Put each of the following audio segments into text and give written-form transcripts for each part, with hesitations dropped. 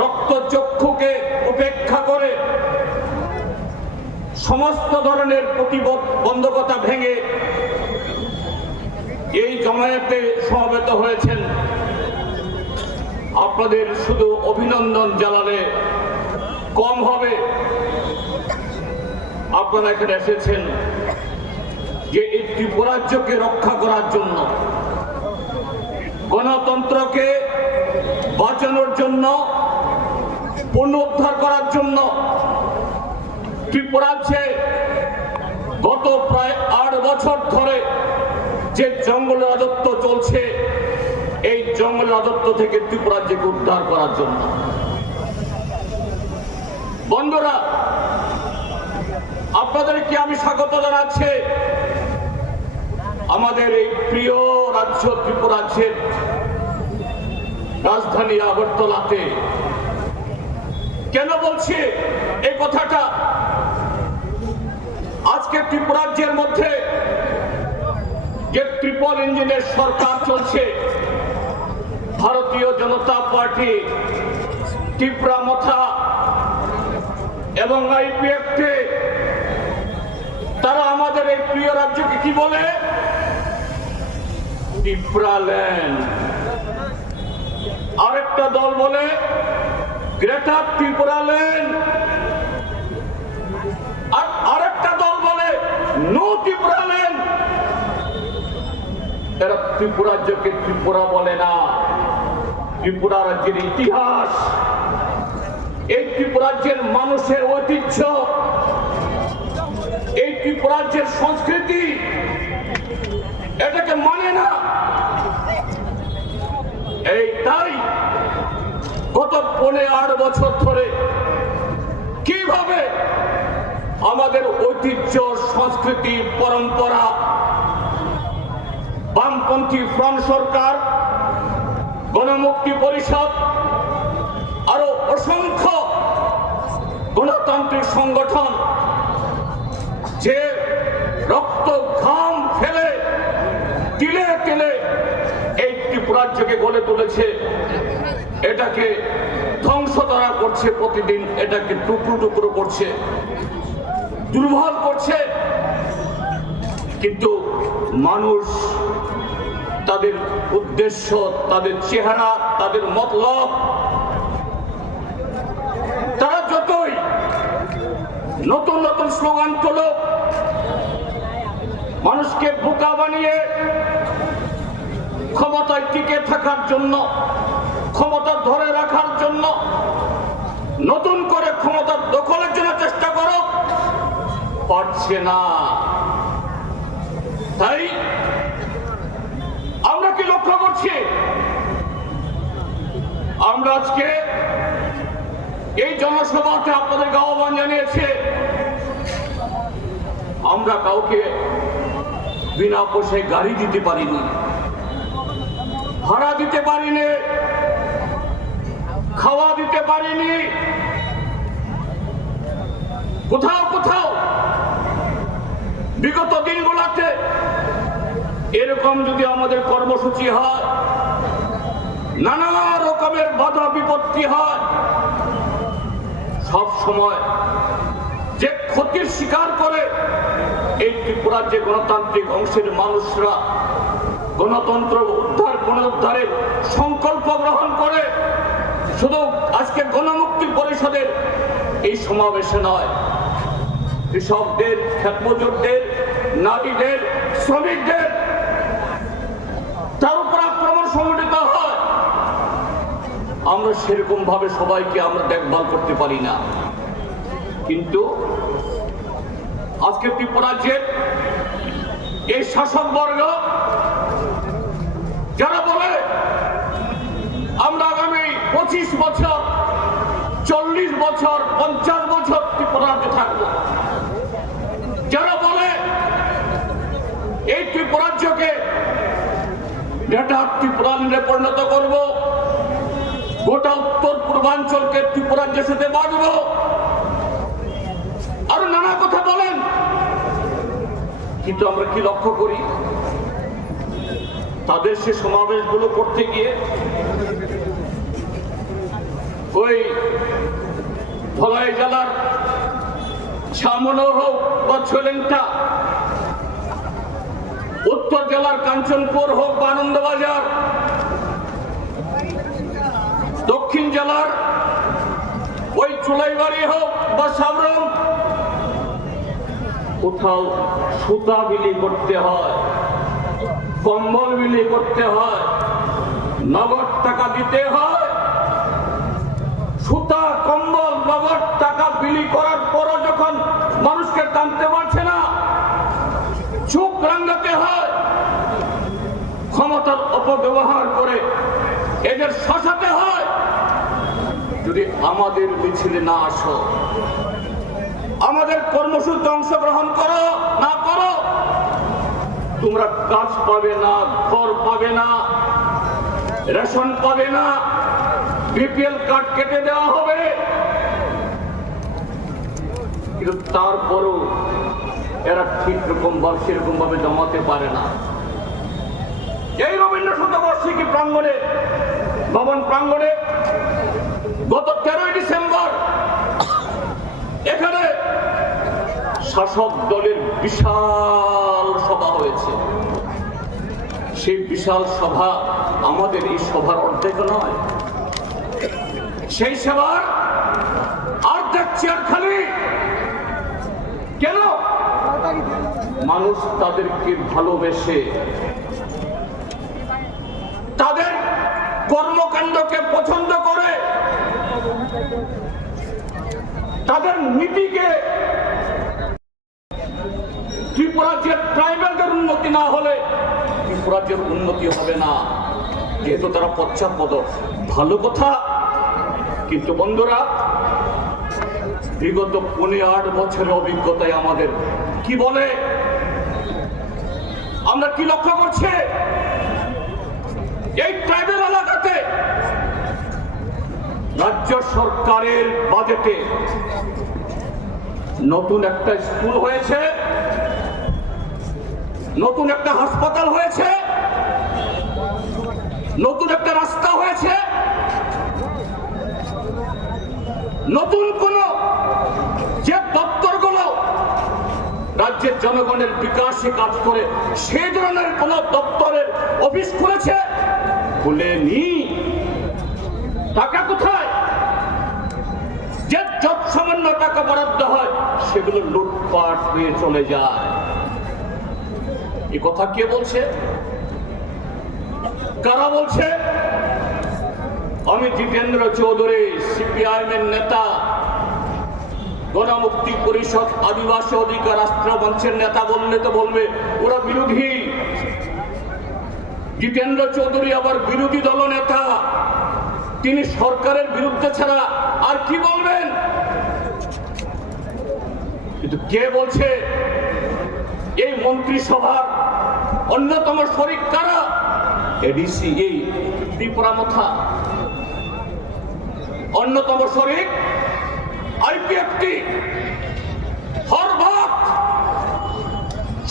রক্তচক্ষুকে উপেক্ষা করে সমস্ত ধরনের প্রতিবন্ধকতা ভেঙে এই জমায়েতে সমবেত হয়েছেন। আপনাদের শুধু অভিনন্দন জানালে কম হবে। আপনারা এখানে এসেছেন যে এই ত্রিপুরাজ্যকে রক্ষা করার জন্য, গণতন্ত্রকে বাঁচানোর জন্য, পুনরুদ্ধার করার জন্য। ত্রিপুরাজ্যে গত প্রায় 8 বছর ধরে যে জঙ্গল রাজত্ব চলছে, এই জঙ্গল রাজত্ব থেকে ত্রিপুরাজ্যকে উদ্ধার করার জন্য। বন্ধুরা, আপনাদেরকে আমি স্বাগত জানাচ্ছি আমাদের এই প্রিয় রাজ্য ত্রিপুরাজ্যের রাজধানী আগরতলাতে। কেন বলছি এই কথাটা? আজকে ত্রিপুরাজ্যের মধ্যে যে ট্রিপল ইঞ্জিনের সরকার চলছে, ভারতীয় জনতা পার্টি, ত্রিপুরা মথা এবং আইপিএফটি, তারা আমাদের এই প্রিয় রাজ্যকে কি বলে? ত্রিপুরাল্যান্ড। আরেকটা দল বলে গ্রেটার ত্রিপুরাল্যান্ড, আর আরেকটা দল বলে নো ত্রিপুরাল্যান্ড। এরা ত্রিপুরাজ্যকে ত্রিপুরা বলে না। ত্রিপুরা রাজ্যের ইতিহাস, এই ত্রিপুরাজ্যের মানুষের ঐতিহ্য, এই ত্রিপুরাজ্যের সংস্কৃতি এটাকে মানে না। এই তাই গত 8 বছর ধরে কিভাবে আমাদের ঐতিহ্য, সংস্কৃতি, পরম্পরা বামপন্থী ফ্রন্ট সরকার, গণমুক্তি পরিষদ, আরো অসংখ্য গণতান্ত্রিক সংগঠন যে রক্ত ঘাম ফেলে তিলে তিলে এই ত্রিপুরাজ্যকে গড়ে তুলেছে, এটাকে ধ্বংস করা করছে। প্রতিদিন এটাকে টুকরো টুকরো করছে, দুর্বল করছে। কিন্তু মানুষ তাদের উদ্দেশ্য, তাদের চেহারা, তাদের মতলব, তারা যতই নতুন নতুন স্লোগান তোলো, মানুষকে বোকা বানিয়ে ক্ষমতায় টিকে থাকার জন্য, ক্ষমতা ধরে রাখার জন্য, নতুন করে ক্ষমতা দখলের জন্য চেষ্টা করো, পারছে না। তাই আমরা কি লক্ষ্য করছি? আমরা আজকে এই জনসভাতে আপনাদেরকে আহ্বান জানিয়েছি। আমরা কাউকে বিনা পয়সায় গাড়ি দিতে পারিনি, ভাড়া দিতে পারিনি, খাওয়া দিতে পারিনি। কোথাও কোথাও বিগত দিনগুলোতে এরকম যদি আমাদের কর্মসূচি হয়, নানা রকমের বাধা বিপত্তি হয়, সব সময় যে ক্ষতির শিকার করে এই ত্রিপুরার যে গণতান্ত্রিক অংশের মানুষরা গণতন্ত্র পুনরুদ্ধারের সংকল্প গ্রহণ করে, শুধু আজকে গণমুক্তি পরিষদের এই সমাবেশে নয়, কৃষকদের, ক্ষেত মজুরদের, নারীদের, শ্রমিকদের, তার উপর আক্রমণ সংঘটিত হয়। আমরা সেরকম ভাবে সবাইকে আমরা দেখভাল করতে পারি না। কিন্তু আজকে ত্রিপুরাজ্যের এই শাসক বর্গ যারা বলে আমরা আগামী 25 বছর, 40 বছর, 50 বছর ত্রিপুরাজ্যে থাকব, যারা বলে এই ত্রিপুরাজ্যকে গ্রেটার ত্রিপুরাল্যান্ডে পরিণত করব, গোটা উত্তর পূর্বাঞ্চলকে ত্রিপুরাজ্যের সাথে বাঁধব, আরো নানা কথা বলেন। কিন্তু আমরা কি লক্ষ্য করি? তাদের সে সমাবেশগুলো করতে গিয়ে ধলাই জেলার ছামনো হোক বা ছোলেংটা, উত্তর জেলার কাঞ্চনপুর হোক বা আনন্দবাজার, দক্ষিণ জেলার ওই চুলাইবাড়ি হোক বা সাবরুম, কোথাও সুতা বিলি করতে হয়, কম্বল বিলি করতে হয়, নগদ টাকা দিতে হয়। সুতা, কম্বল, নগদ টাকা বিলি করার পরও যখন মানুষকে টানতে পারছে না, চোখ রাঙাতে হয়, ক্ষমতার অপব্যবহার করে এদের শাসাতে হয়। যদি আমাদের মিছিলে না আসো, আমাদের কর্মসূচিতে অংশগ্রহণ করো না করো, তোমরা কাজ পাবে না, ঘর পাবে না, রেশন পাবে না, বিপিএল কার্ড কেটে দেওয়া হবে। কিন্তু তারপরও এরা ঠিক রকম বা সেরকম ভাবে জমাতে পারে না। এই রবীন্দ্র শতবার্ষিকী প্রাঙ্গণে, ভবন প্রাঙ্গণে গত 13 ডিসেম্বর এখানে শাসক দলের বিশাল সভা হয়েছে। সেই বিশাল সভা আমাদের এই সভার অর্ধেক নয়, সেই সভার অর্ধেক চেয়ার খালি। কেন? মানুষ তাদেরকে ভালোবেসে, তাদের কর্মকাণ্ডকে পছন্দ করে, তাদের নীতিকে। ত্রিপুরাজ্যের ট্রাইবেলদের উন্নতি না হলে ত্রিপুরাজ্যের উন্নতি হবে না, যেহেতু তারা পশ্চাৎপদ। ভালো কথা, কিন্তু বন্ধুরা, বিগত 15-8 বছরের অভিজ্ঞতায় আমাদের কি বলে, আমরা কি লক্ষ্য করছি? এই ট্রাইবেল এলাকাতে রাজ্য সরকারের বাজেটে নতুন একটা স্কুল হয়েছে, নতুন একটা হাসপাতাল হয়েছে, নতুন একটা রাস্তা হয়েছে, নতুন কোন যে দপ্তরগুলো রাজ্যের জনগণের বিকাশে কাজ করে সেই ধরনের কোন দপ্তরের অফিস খুলেছে? খুলেনি। টাকা কোথায়? যে যত সামান্য টাকা বরাদ্দ হয় সেগুলো লুটপাট হয়ে চলে যায়। এই কথা কে বলছে? কারা বলছে? আমি জিতেন্দ্র চৌধুরী, সিপিআইএম এর নেতা, গণমুক্তি পরিষদ, আদিবাসী অধিকার রাষ্ট্র মঞ্চের নেতা বললে তো বলবে ওরা বিরোধী। জিতেন্দ্র চৌধুরী আবার বিরোধী দল নেতা, তিনি সরকারের বিরুদ্ধে ছাড়া আর কি বলবেন? কিন্তু কে বলছে? এই মন্ত্রিসভার অন্যতম শরিক কারা? এডিসি, এই ত্রিপুরা মথা। অন্যতম শরিক আইপিএফটি। হরভাগ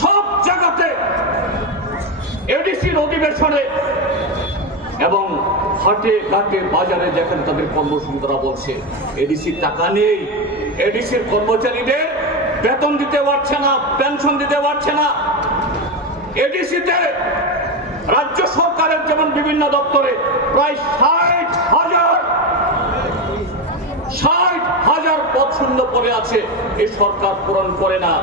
সব জায়গাতে এডিসির অধিবেশনে এবং হাটে ঘাটে বাজারে যেখানে তাদের কর্মসূচি তারা বলছে এডিসির টাকা নেই, এডিসির কর্মচারীদের বেতন দিতে পারছে না, পেনশন দিতে পারছে না। এডিসিতে রাজ্য সরকারের যেমন বিভিন্ন দপ্তরে প্রায় 60,000 পদ শূন্য পড়ে আছে, এই সরকার পূরণ করে না।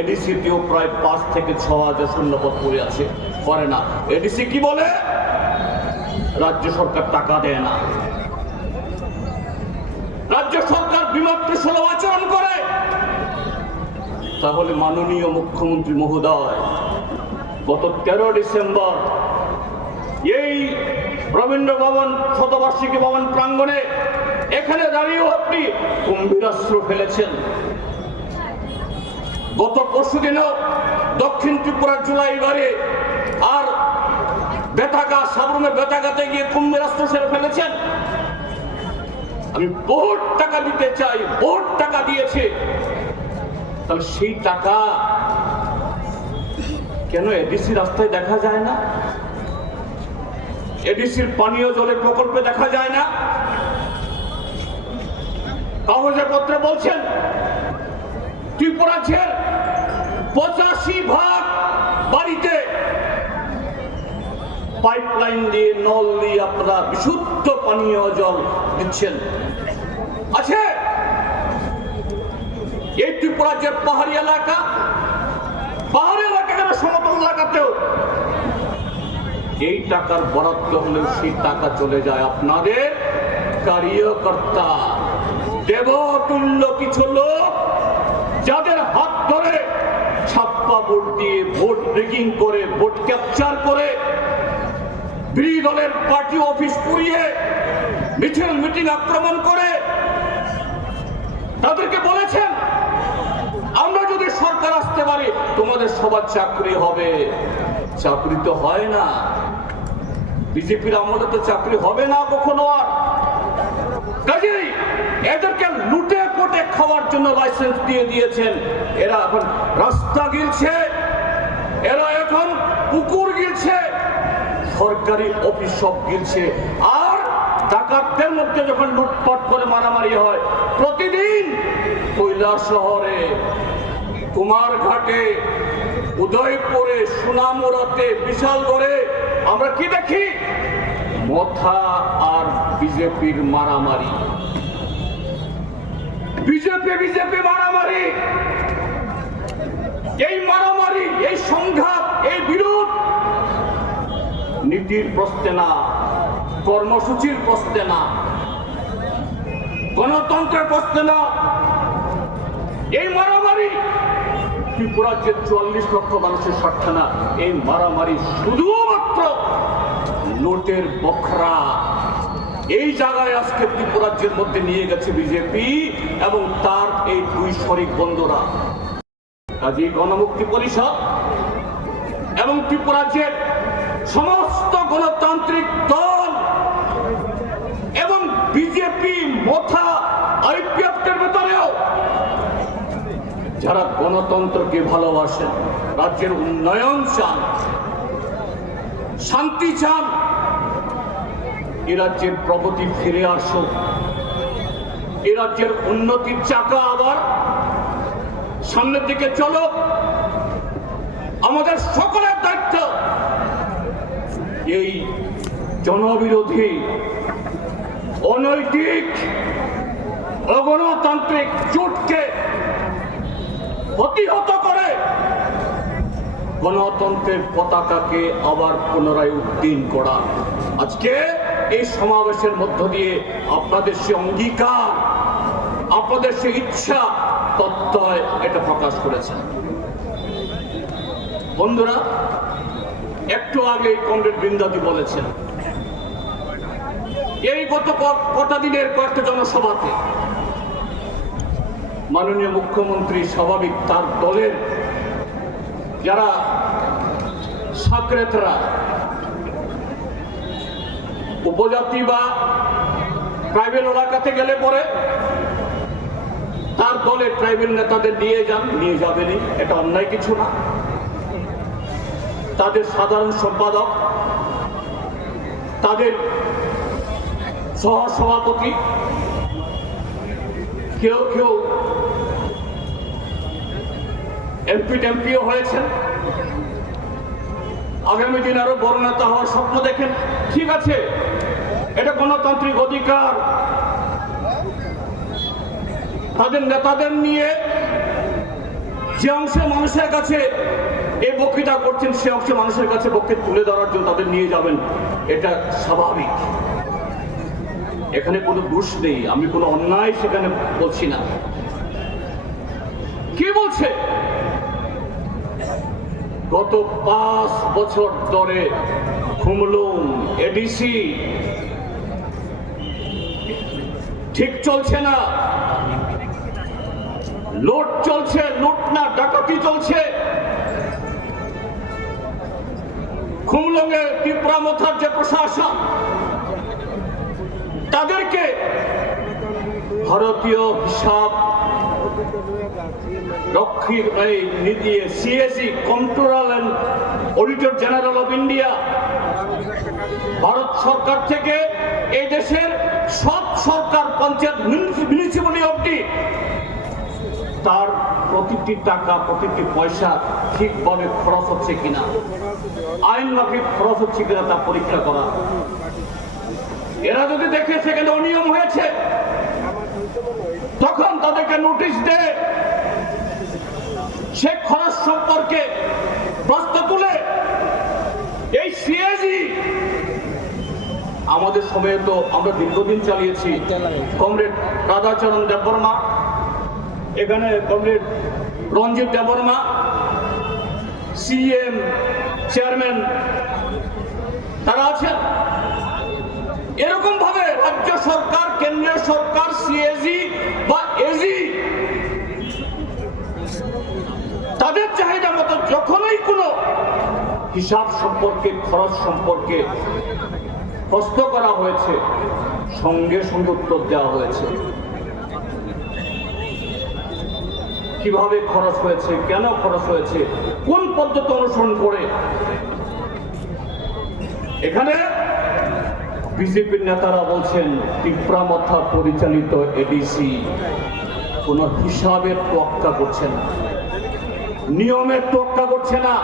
এডিসিতেও প্রায় 5 থেকে 6,000 শূন্য পদ পড়ে আছে, করে না। এডিসি কি বলে? রাজ্য সরকার টাকা দেয় না, রাজ্য সরকার বিমাত্রসুলভ আচরণ করে। তাহলে মাননীয় মুখ্যমন্ত্রী মহোদয় গত 13 ডিসেম্বর এই রবীন্দ্র ভবন শতবার্ষিকী ভবন প্রাঙ্গণে এখানে দাঁড়িয়েও আপনি গম্ভীরাস্ত্র ফেলেছেন। গত পরশুদিনও দক্ষিণ ত্রিপুরার জুলাইবাড়ি আর বেতাগা, সাবরুমে বেতাগাতে গিয়ে গম্ভীরাস্ত্র সেরে ফেলেছেন। আমি বহুত টাকা দিতে চাই, বহুত টাকা দিয়েছে, তাহলে সেই টাকা কেন এডিসি রাস্তায় দেখা যায় না? এডিসির পানীয় জলের প্রকল্পে দেখা যায় না? কাগজে পত্রে বলছেন ত্রিপুরাজের 85% বাড়িতে পাইপলাইন দিয়ে নল দিয়ে আপনারা বিশুদ্ধ পানীয় জল দিচ্ছেন। আছে এই ত্রিপুরাজের পাহাড়ি এলাকা কেন সমতল এলাকাতেও এই টাকার বরাদ্দ হলেও সেই টাকা চলে যায় আপনাদের কার্যকর্তা দেবতুল্য কিছু লোক, যাদের হাত ধরে ছাপ্পা ভোট দিয়ে ভোট ব্রেকিং করে ভোট ক্যাপচার করে বিরোধী দলের পার্টি অফিস পুড়িয়ে মিছিল মিটিং আক্রমণ করে তাদেরকে বলেছেন আমরা যদি সরকার আসতে পারি তোমাদের সবার চাকরি হবে। চাকরি তো হয় না, বিজেপির আমলে তো চাকরি হবে না কখনো। আর কাজেই এদেরকে লুটে পুটে খাওয়ার জন্য লাইসেন্স দিয়ে দিয়েছেন। এরা এখন রাস্তা গিলছে, এরা এখন পুকুর গিলছে, সরকারি অফিস সব গিলছে। আর ডাকাতদের মধ্যে যখন লুটপাট করে মারামারি হয় প্রতিদিন কৈলাসহরে, কুমারঘাটে, উদয়পুরে, সোনামুড়াতে, বিশালগড়ে আমরা কি দেখি? মথা আর বিজেপির মারামারি, বিজেপি মারামারি। এই মারামারি, এই সংঘাত, এই বিরোধ নীতির প্রশ্নে না, কর্মসূচির প্রশ্নে না, গণতন্ত্রের প্রশ্নে না। এই মারামারি ত্রিপুরাজ্যের 44 লক্ষ মানুষের স্বার্থে না। এই মারামারি শুধুমাত্র নোটের বখরা। এই জায়গায় আজকে ত্রিপুরাজ্যের মধ্যে নিয়ে গেছে বিজেপি এবং তার এই দুই শরিক বন্ধুরা। কাজী গণমুক্তি পরিষদ এবং ত্রিপুরাজ্যের সমস্ত গণতান্ত্রিক দল এবং বিজেপি মোথা আইপিএফের ভেতরেও যারা গণতন্ত্রকে ভালোবাসেন, রাজ্যের উন্নয়ন চান, শান্তি চান, এ রাজ্যের প্রগতি ফিরে আসুক, এ রাজ্যের উন্নতির চাকা আবার সামনের দিকে চলো। আমাদের সকলের দায়িত্ব এই জনবিরোধী, অনৈতিক, অগণতান্ত্রিক জোটকে প্রতিহত করে গণতন্ত্রের পতাকাকে আবার পুনরায় উদ্দিন করা। আজকে এই সমাবেশের মধ্য দিয়ে আপনাদের সে অঙ্গীকার, আপনাদের সে ইচ্ছা তত্ত্বয় এটা প্রকাশ করেছেন। বন্ধুরা, একটু আগে কমরেড বৃন্দাদি বলেছেন এই গত কটা দিনের কয়েকটা জনসভাতে মাননীয় মুখ্যমন্ত্রী স্বাভাবিক তার দলের যারা সাকরেতরা উপজাতি বা ট্রাইবেল এলাকাতে গেলে পরে তার দলের ট্রাইবেল নেতাদের নিয়ে যান, নিয়ে যাবেনই, এটা অন্যায় কিছু না। তাদের সাধারণ সম্পাদক, তাদের সহসভাপতি, কেউ কেউ এমপি টেমপিও হয়েছেন, আগামী দিন আরো বড় নেতা হওয়ার স্বপ্ন দেখেন। ঠিক আছে, এটা গণতান্ত্রিক অধিকার। তাদের নেতাদের নিয়ে যে অংশে মানুষের কাছে এই বক্তৃতা করছেন সে অংশে মানুষের কাছে বক্তৃতা তুলে ধরার জন্য তাদের নিয়ে যাবেন, এটা স্বাভাবিক। এখানে কোনো দোষ নেই, আমি কোনো অন্যায় সেখানে বলছি না। কি বলছে? গত 5 বছর ধরে খুমলুং এডিসি ঠিক চলছে না, লুট চলছে, লুট না ডাকাতি চলছে। খুমলুং এর ত্রিপুরা মোথার যে প্রশাসন, তাদেরকে ভারতীয় হিসাব রক্ষী CAG Controller and Auditor General of India Bharat সরকার থেকে এই দেশের সব সরকার, পঞ্চায়েত, মিউনিসিপালিটি অবধি তার প্রতিটি টাকা, প্রতিটি পয়সা ঠিকভাবে খরচ হচ্ছে কিনা, আইন মাফিক খরচ হচ্ছে কিনা তা পরীক্ষা করা। এরা যদি দেখে সেখানে অনিয়ম হয়েছে, তখন তাদেরকে নোটিশ দেয়, সে খরচ সম্পর্কে প্রশ্ন তুলে। এই সিএজি আমাদের সময়ে তো আমরা দীর্ঘদিন চালিয়েছি। কমরেড রাধাচরণ দেববর্মা, এখানে কমরেড রঞ্জিত দেববর্মা, সিএম চেয়ারম্যান তারা আছেন। এরকম ভাবে রাজ্য সরকার, কেন্দ্রীয় সরকার, সিএজি বা এজি তাদের চাহিদা মতো যখনই কোনো হিসাব সম্পর্কে, খরচ সম্পর্কে প্রশ্ন করা হয়েছে, সঙ্গে সঙ্গে উত্তর দেওয়া হয়েছে। কিভাবে খরচ হয়েছে, কেন খরচ হয়েছে, কোন পদ্ধতি অনুসরণ করে। এখানে বিজেপির নেতারা বলছেন তীব্রামাথা পরিচালিত এডিসি কোন হিসাবের তোয়াক্কা করছে না, নিয়মের তোয়াক্কা করছে না,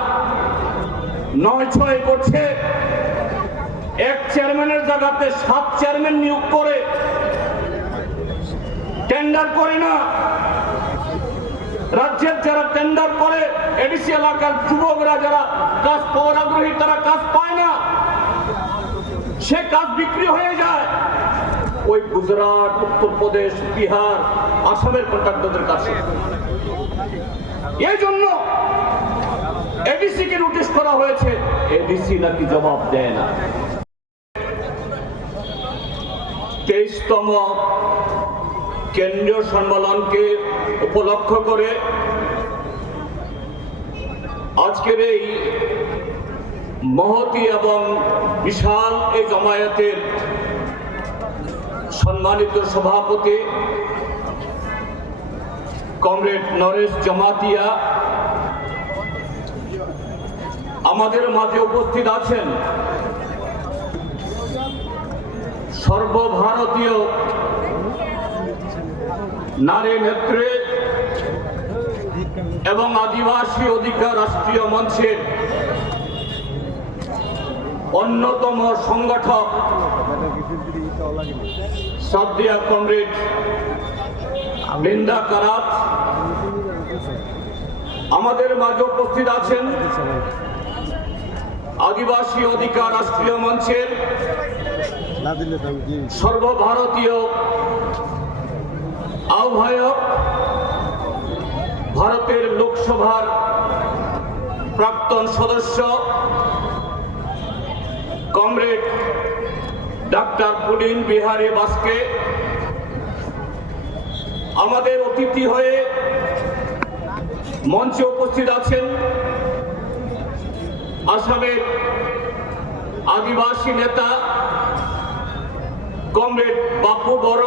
৯-৬ করছে। এক চেয়ারম্যানের জায়গাতে ৭ চেয়ারম্যান নিয়োগ করে, টেন্ডার করে না। রাজ্যের যারা টেন্ডার করে, এডিসি এলাকার যুবকরা যারা কাজ পাওয়ার আগ্রহী, তারা কাজ পায় না, সে কাজ বিক্রি হয়ে যায় ওই গুজরাট, উত্তরপ্রদেশ, বিহার, আসামের কন্ট্রাক্টরদের কাছে। এই জন্য এডিসি কে নোটিশ করা হয়েছে, এডিসি নাকি জবাব দেয় না। 23তম কেন্দ্রীয় সম্মেলনকে উপলক্ষ করে আজকের এই মহতী এবং বিশাল এই জমায়েতের সম্মানিত সভাপতি কমরেড নরেশ জমাতিয়া আমাদের মাঝে উপস্থিত আছেন। সর্বভারতীয় নারী নেত্রী এবং আদিবাসী অধিকার রাষ্ট্রীয় মঞ্চের অন্যতম সংগঠক শ্রদ্ধেয় কমরেড বৃন্দা কারাত আমাদের মাঝে উপস্থিত আছেন। আদিবাসী অধিকার রাষ্ট্রীয় মঞ্চের সর্বভারতীয় আহ্বায়ক, ভারতের লোকসভার প্রাক্তন সদস্য কমরেড ডাক্তার পুলিন বিহারী বাস্কে আমাদের অতিথি হয়ে মঞ্চে উপস্থিত আছেন। আসামের আদিবাসী নেতা কমরেড বাপু বড়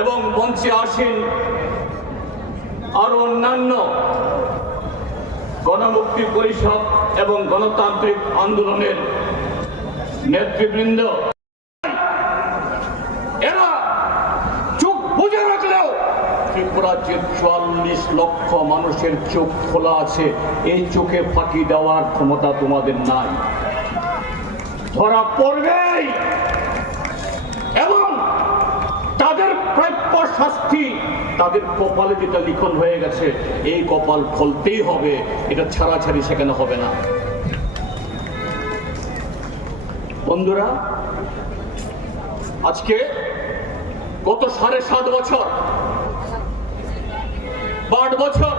এবং মঞ্চে আসেন আরো অন্যান্য গণমুক্তি পরিষদ এবং গণতান্ত্রিক আন্দোলনের নেতৃবৃন্দ। এরা চোখ বুজে রাখলেও ত্রিপুরাজ্যের ৪৪ লক্ষ মানুষের চোখ খোলা আছে, এই চোখে ফাঁকি দেওয়ার ক্ষমতা তোমাদের নাই। ধরা পড়বেই এবং তাদের প্রাপ্য শাস্তি, তাদের কপালে যেটা লিখন হয়ে গেছে, এই কপাল ফলতেই হবে, এটা ছাড়াছাড়ি সেখানে হবে না। বন্ধুরা, আজকে গত ৭.৫ বছর বা ৮ বছর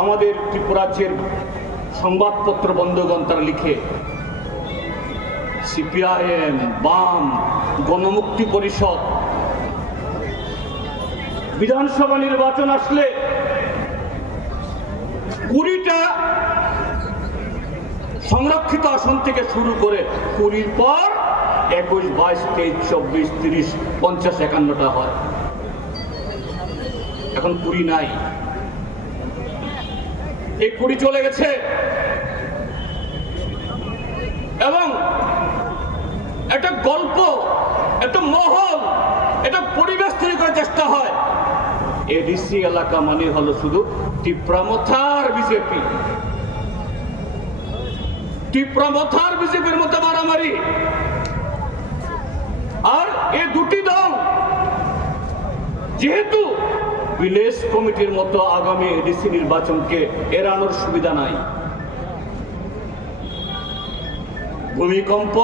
আমাদের ত্রিপুরাজ্যের সংবাদপত্র বন্ধুগণ তারা লিখে, সিপিআইএম, বাম, গণমুক্তি পরিষদ বিধানসভা নির্বাচন আসলে ২০টা সংরক্ষিত আসন থেকে শুরু করে ২০ পর ২১, ২২, ২৩, ২৪, ৩০, ৫০, ৫১টা হয়। এখন ২০ নাই, এই ২০ চলে গেছে এবং একটা গল্প, একটা মহল, একটা পরিবেশ তৈরি করার চেষ্টা হয়। এডিসি এলাকা মানে হলো শুধু টিপ্রামথার বিজেপি, টিপ্রামথার বিজেপির মধ্যে মারামারি। আর এই দুটি দল যেহেতু ভিলেজ কমিটির মতো আগামী এডিসি নির্বাচনকে এড়ানোর সুবিধা নাই, ভূমিকম্প,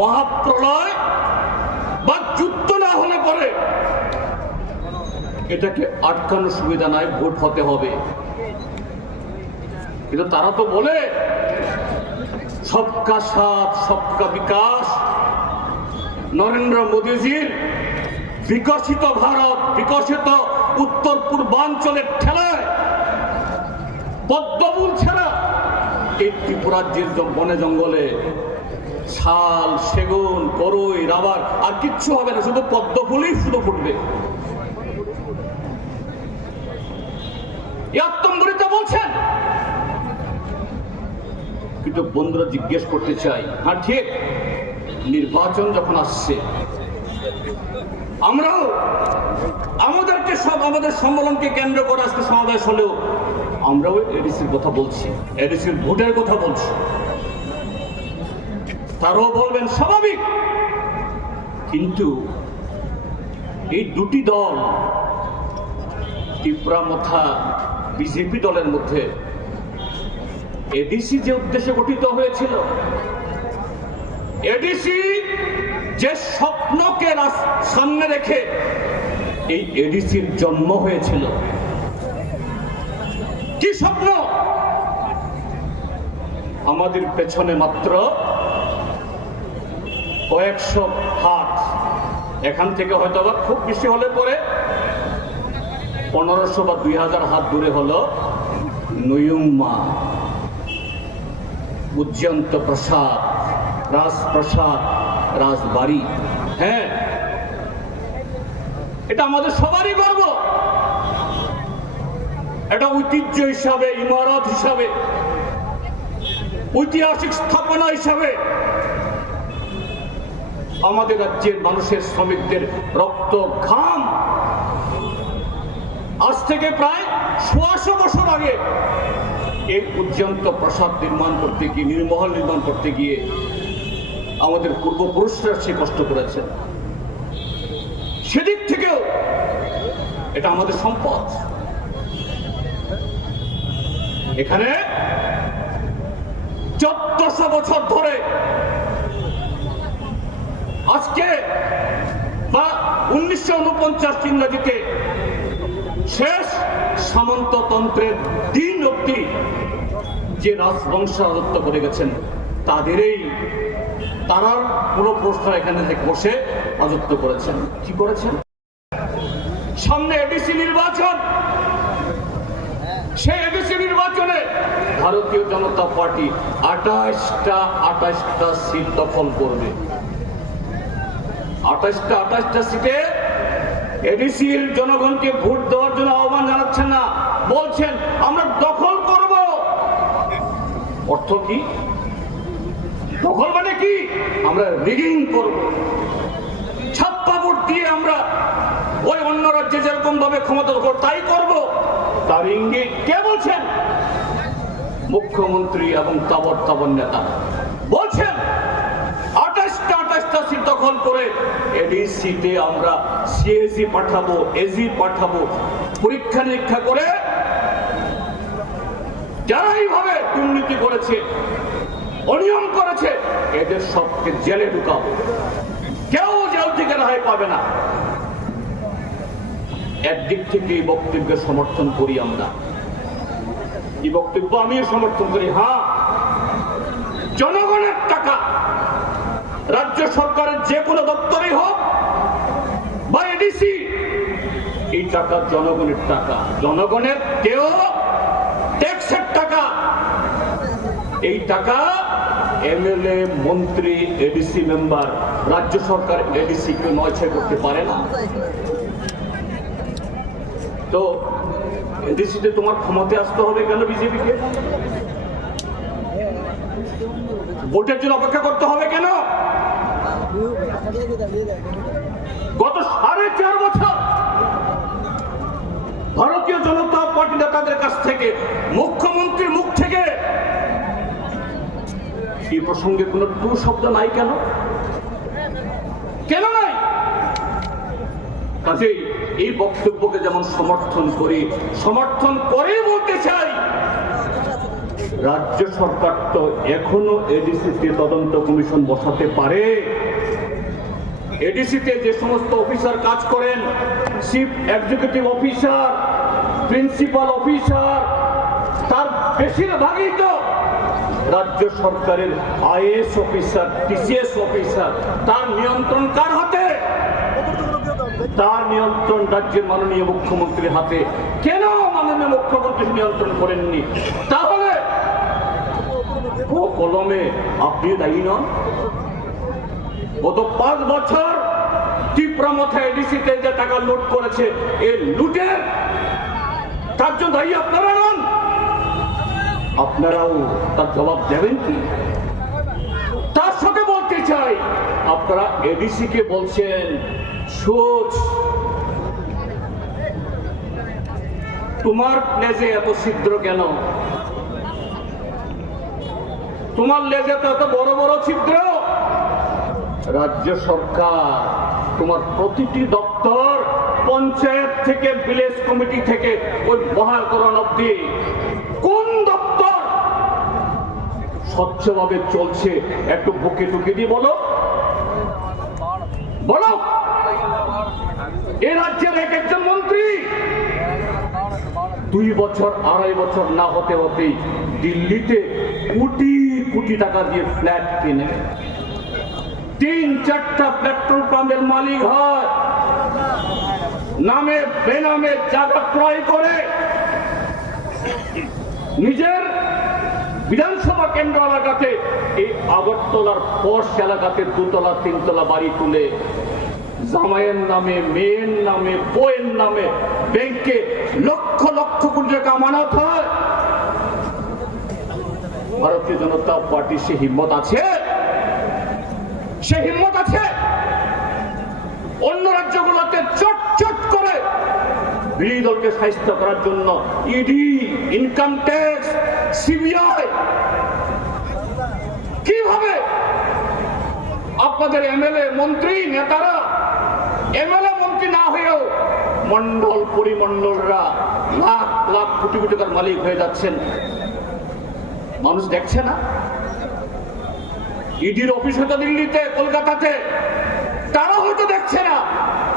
মহাপ্রলয় বা যুদ্ধ না হলে পরে এটাকে আটকানোর সুবিধা নাই, ভোট হতে হবে। কিন্তু তারা তো বলে সবকা সাথ সবকা বিকাশ, নরেন্দ্র মোদীজির বিকশিত ভারত, বিকশিত উত্তর পূর্বাঞ্চলের ঠেলায় পদ্মফুল ছাড়া এই ত্রিপুরাজ্যের বনে জঙ্গলে শাল, সেগুন, করই, রাবার আর কিচ্ছু হবে না, শুধু পদ্মফুলই শুধু ফুটবে। আত্মম্বরিত বলছেন। কিন্তু বন্ধুরা জিজ্ঞেস করতে চাই, হ্যাঁ ঠিক, নির্বাচন যখন আসছে আমরাও আমাদেরকে আমাদের সম্মেলনকে কেন্দ্র করে আজকে সমাবেশ হলেও আমরাও এডিসির কথা বলছি, এডিসির ভোটের কথা বলছি। তারাও বলবেন স্বাভাবিক। কিন্তু এই দুটি দল টিপ্রামথা বিজেপি দলের মধ্যে এডিসি যে উদ্দেশ্যে গঠিত হয়েছিল, এডিসি যে স্বপ্নকে সামনে রেখে এই এডিসির জন্ম হয়েছিল, কি স্বপ্ন? আমাদের পেছনে মাত্র কয়েকশো হাত, এখান থেকে হয়তো খুব বেশি হলে পরে 1500 বা 2000 হাত দূরে হলো নয়ুংমা, উজ্জয়ন্ত প্রসাদ, রাজপ্রসাদ, রাজবাড়ি। হ্যাঁ, এটা আমাদের সবারই গর্ব। এটা ঐতিহ্য হিসাবে, ইমারত হিসাবে, ঐতিহাসিক স্থাপনা হিসাবে আমাদের রাজ্যের মানুষের, শ্রমিকদের রক্ত ঘাম। আজ থেকে প্রায় 100 বছর আগে এই উজ্জয়ন্ত প্রাসাদ নির্মাণ করতে গিয়ে, নির্মহল নির্মাণ করতে গিয়ে আমাদের পূর্বপুরুষরা সে কষ্ট করেছেন। সেদিক থেকেও এটা আমাদের সম্পদ। এখানে 1400 বছর ধরে আজকে বা 1949 ইংরেজিতে শেষ সামন্ততন্ত্রের দিন অব্দি যে রাজবংশ রাজত্ব করে গেছেন, তারা পুরো প্রশ্ন এখানে বসে রাজত্ব করেছেন। কি করেছেন? সামনে এডিসি নির্বাচন, সেই এডিসি নির্বাচনে ভারতীয় জনতা পার্টি 28টা সিট দখল করবে। 28টা সিটে এডিসির জনগণকে ভোট দেওয়ার জন্য আহ্বান জানাচ্ছেন না, বলছেন আমরা দখল করব। অর্থ কি? দখল মানে কি? আমরা রিগিং করব, ছাপ্পা ভোট দিয়ে আমরা ওই অন্য রাজ্যে যেরকম ভাবে ক্ষমতা দখল তাই করব। তার ইঙ্গিত কে বলছেন? মুখ্যমন্ত্রী এবং তাবর নেতা বলছেন 28টা সিট দখল করে এডিসিতে আমরা সিএজি পাঠাবো, এজি পাঠাবো, পরীক্ষা নিরীক্ষা করে যারা এইভাবে দুর্নীতি করেছে, অনিয়ম করেছে, এদের সবকে জেলে ঢুকাবো, কেউ জেল থেকে রেহাই পাবে না। একদিক থেকে এই বক্তব্যের সমর্থন করি আমরা, এই বক্তব্য আমিও সমর্থন করি। হ্যাঁ, জনগণের টাকা, রাজ্য সরকারের যে কোনো দপ্তরই হোক বা এডিসি, এই টাকা জনগণের টাকা, জনগণের দেয় ট্যাক্সের টাকা। এই টাকা এমএলএ, মন্ত্রী, এডিসি মেম্বার, রাজ্য সরকার এডিসি কেউ নয়ছয় করতে পারে না। তো এডিসিতে তোমার ক্ষমতায় আসতে হবে কেন বিজেপিকে? ভোটের জন্য অপেক্ষা করতে হবে কেন? গত 4.5 বছর ভারতীয় জনতা পার্টি নেতাদের কাছ থেকে, মুখ্যমন্ত্রীর মুখ থেকে এই প্রসঙ্গে কোন টু শব্দ নাই। কেন কেন নাই? কাজেই এই বক্তব্যকে যেমন সমর্থন করে বলতে চাই, রাজ্য সরকার তো এখনো এডিসিতে তদন্ত কমিশন বসাতে পারে। এডিসিতে যে সমস্ত অফিসার কাজ করেন, chief executive officer, principal officer, তার বেশিরভাগই তো রাজ্য সরকারের আইএএস অফিসার, টিসিএস অফিসার। তার নিয়ন্ত্রণ কার হাতে? তার নিয়ন্ত্রণ রাজ্যের মাননীয় মুখ্যমন্ত্রীর হাতে। কেন মাননীয় মুখ্যমন্ত্রী নিয়ন্ত্রণ করেননি? তাহলে ও কলমে আপনি দায়ী নন? গত 5 বছর ত্রিপুরা মাথায় এডিসিতে যে টাকা লুট করেছে, এই লুটের তার জন্য দায়ী আপনারা নন? আপনারাও তার জবাব দেবেন কি? তার সাথে বলতে চাই, আপনারা এডিসি কে বলছেন সোচ, তোমার লেজে এত ছিদ্র কেন? তোমার লেজে তো এত বড় বড় ছিদ্র। রাজ্য সরকার তোমার প্রতিটি দপ্তর, পঞ্চায়েত থেকে ভিলেজ কমিটি থেকে ওই বহালকরণ অব্দি কোন দপ্তর স্বচ্ছভাবে চলছে? একটু বুকে টুকে দিয়ে বলো বলো। এ রাজ্যের এক একজন মন্ত্রী 2 বছর 2.5 বছর না হতে হতেই দিল্লিতে কোটি কোটি টাকা দিয়ে ফ্ল্যাট কিনে 3-4টা পেট্রোল পাম্পের মালিক হয়, নামে বেনামে জায়গা ক্রয় করে নিজের বিধানসভা কেন্দ্র এলাকাতে, এই আগরতলার পশ এলাকাতে 2তলা 3তলা বাড়ি তুলে জামাইয়ের নামে, মেয়ের নামে, বউয়ের নামে ব্যাংকে লক্ষ লক্ষ কোটি টাকা আমানত হয়। ভারতীয় জনতা পার্টি সে হিম্মত আছে? সে হিম্মত আছে অন্য রাজ্যগুলোতে চট চট করে বিরোধী দলকে সাহায্য করার জন্য ইডি, ইনকাম ট্যাক্স, সিবিআই? কিভাবে আপনাদের এমএলএ মন্ত্রী নেতারা, এমএলএ মন্ত্রী না হয়েও মন্ডল পরিমন্ডলরা লাখ লাখ কোটি কোটি টাকার মালিক হয়ে যাচ্ছেন? মানুষ দেখছে না? ইডির অফিস হয়তো দিল্লিতে, কলকাতাতে, তারা হয়তো দেখছে না।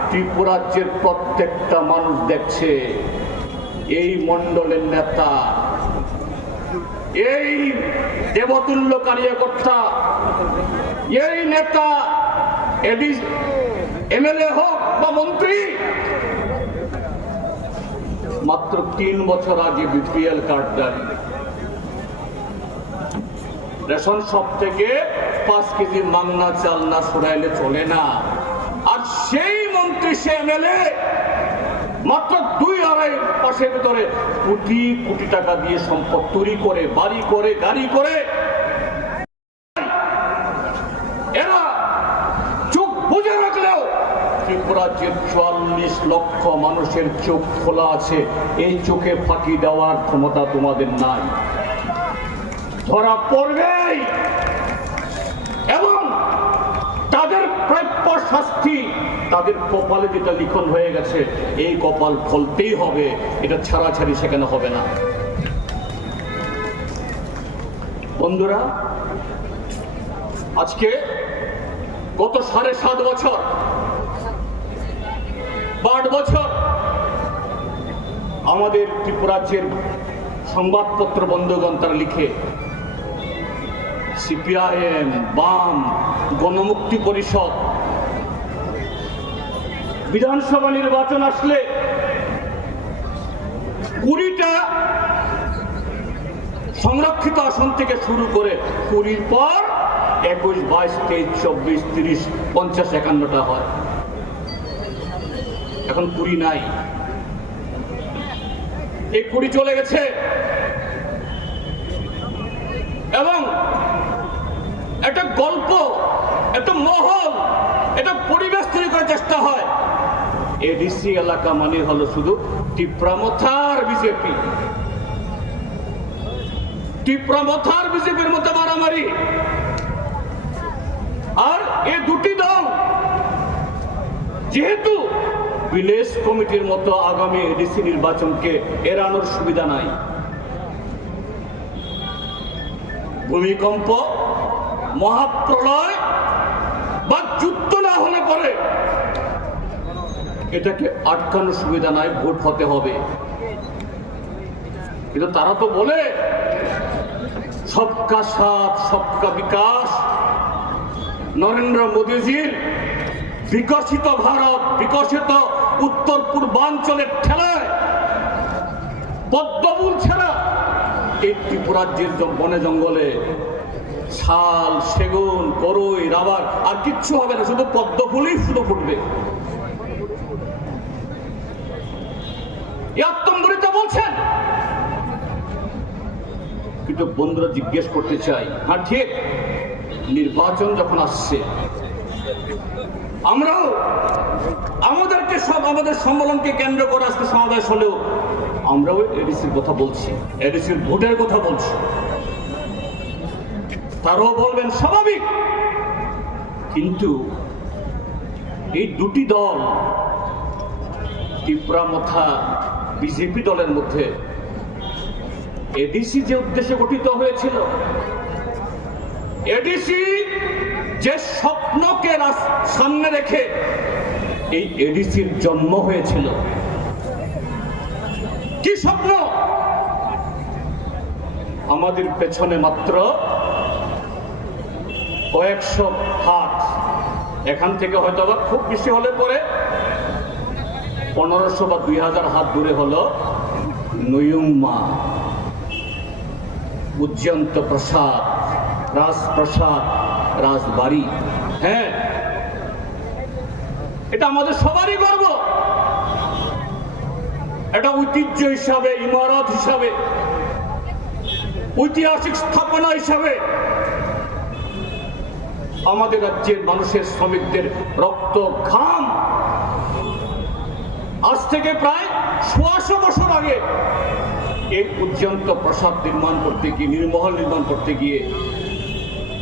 ত্রিপুরা রাজ্যের প্রত্যেকটা মানুষ দেখছে। এই মন্ডলের নেতা, এই দেবতুল্য কার্যকর্তা, এই নেতা, এমএলএ হোক বা মন্ত্রী, মাত্র 3 বছর আগে বিপিএল কার্ড দেন। রেশন শপ থেকে 5 কেজি মাংনা চাল না সরাইলে চলে না। আর সেই মন্ত্রী, সে এমএলএ মাত্র 2-2.5 মাসের ভিতরে কোটি কোটি টাকা দিয়ে সম্পদ তৈরি করে, বাড়ি করে, গাড়ি করে। এরা চোখ বুঝে রাখলেও ত্রিপুরা যে 44 লক্ষ মানুষের চোখ খোলা আছে, এই চোখে ফাঁকি দেওয়ার ক্ষমতা তোমাদের নাই। ধরা পড়বেই এবং তাদের প্রাপ্য শাস্তি, তাদের কপালে যেটা লিখন হয়ে গেছে, এই কপাল ফলতেই হবে। এটা ছাড়াছাড়ি সেখানে হবে না। বন্ধুরা, আজকে গত 7.5 বছর বা 8 বছর আমাদের ত্রিপুরাজ্যের সংবাদপত্র বন্ধুগণ তারা লিখে, সিপিআইএম, বাম, গণমুক্তি পরিষদ বিধানসভা নির্বাচন আসলে 20টা সংরক্ষিত আসন থেকে শুরু করে 20 পর 21, 22, 23, 24, 30, 50, 51টা হয়। এখন 20 নাই, এই 20 চলে গেছে। এবং একটা গল্প, একটা মহল এটা পরিবেশ তৈরি করার চেষ্টা হয়। এডিসি এলাকা মানে হলো শুধু টিপ্রামথার বিজেপি, টিপ্রামথার বিজেপির মধ্যে মারামারি। আর এই দুটি দল যেহেতু ভিলেজ কমিটির মতো আগামী এডিসি নির্বাচনকে এড়ানোর সুবিধা নাই, ভূমিকম্প, মহাপ্রলয় বা যুদ্ধ না হলে পরে এটাকে আটকানোর সুবিধা নাই, ভোট হতে হবে। কিন্তু তারা তো বলে সবকা সাথ সবকা বিকাশ, নরেন্দ্র মোদীজির বিকশিত ভারত, বিকশিত উত্তর পূর্বাঞ্চলের ঠেলায় পদ্মফুল ছাড়া এই ত্রিপুরাজ্যের বনে জঙ্গলে শাল, সেগুন, করই, রাবার আর কিচ্ছু হবে না, শুধু পদ্মফুলই শুধু ফুটবে। আত্মম্বরিত বলছেন। কিন্তু বন্ধুরা জিজ্ঞেস করতে চাই, হ্যাঁ ঠিক, নির্বাচন যখন আসছে আমরাও আমাদেরকে আমাদের সম্মেলনকে কেন্দ্র করে আজকে সমাবেশ হলেও আমরাও এডিসির কথা বলছি, এডিসির ভোটের কথা বলছি। তারাও বলবেন স্বাভাবিক। কিন্তু এই দুটি দল টিপ্রামথা বিজেপি দলের মধ্যে এডিসি যে উদ্দেশ্যে গঠিত হয়েছিল, এডিসি যে স্বপ্নকে সামনে রেখে এই এডিসির জন্ম হয়েছিল, কি স্বপ্ন? আমাদের পেছনে মাত্র কয়েকশো হাত, এখান থেকে হয়তো বা খুব বেশি হলে পরে 1500 বা 2000 হাত দূরে হলো নয়ুংমা, উজ্জয়ন্ত প্রসাদ, রাজপ্রসাদ, রাজবাড়ি। হ্যাঁ, এটা আমাদের সবারই গর্ব। এটা ঐতিহ্য হিসাবে, ইমারত হিসাবে, ঐতিহাসিক স্থাপনা হিসাবে আমাদের রাজ্যের মানুষের, শ্রমিকদের রক্ত ঘাম আজ থেকে প্রায় 100 বছর আগে এই উজ্জয়ন্ত প্রসাদ নির্মাণ করতে গিয়ে, নির্মহল নির্মাণ করতে গিয়ে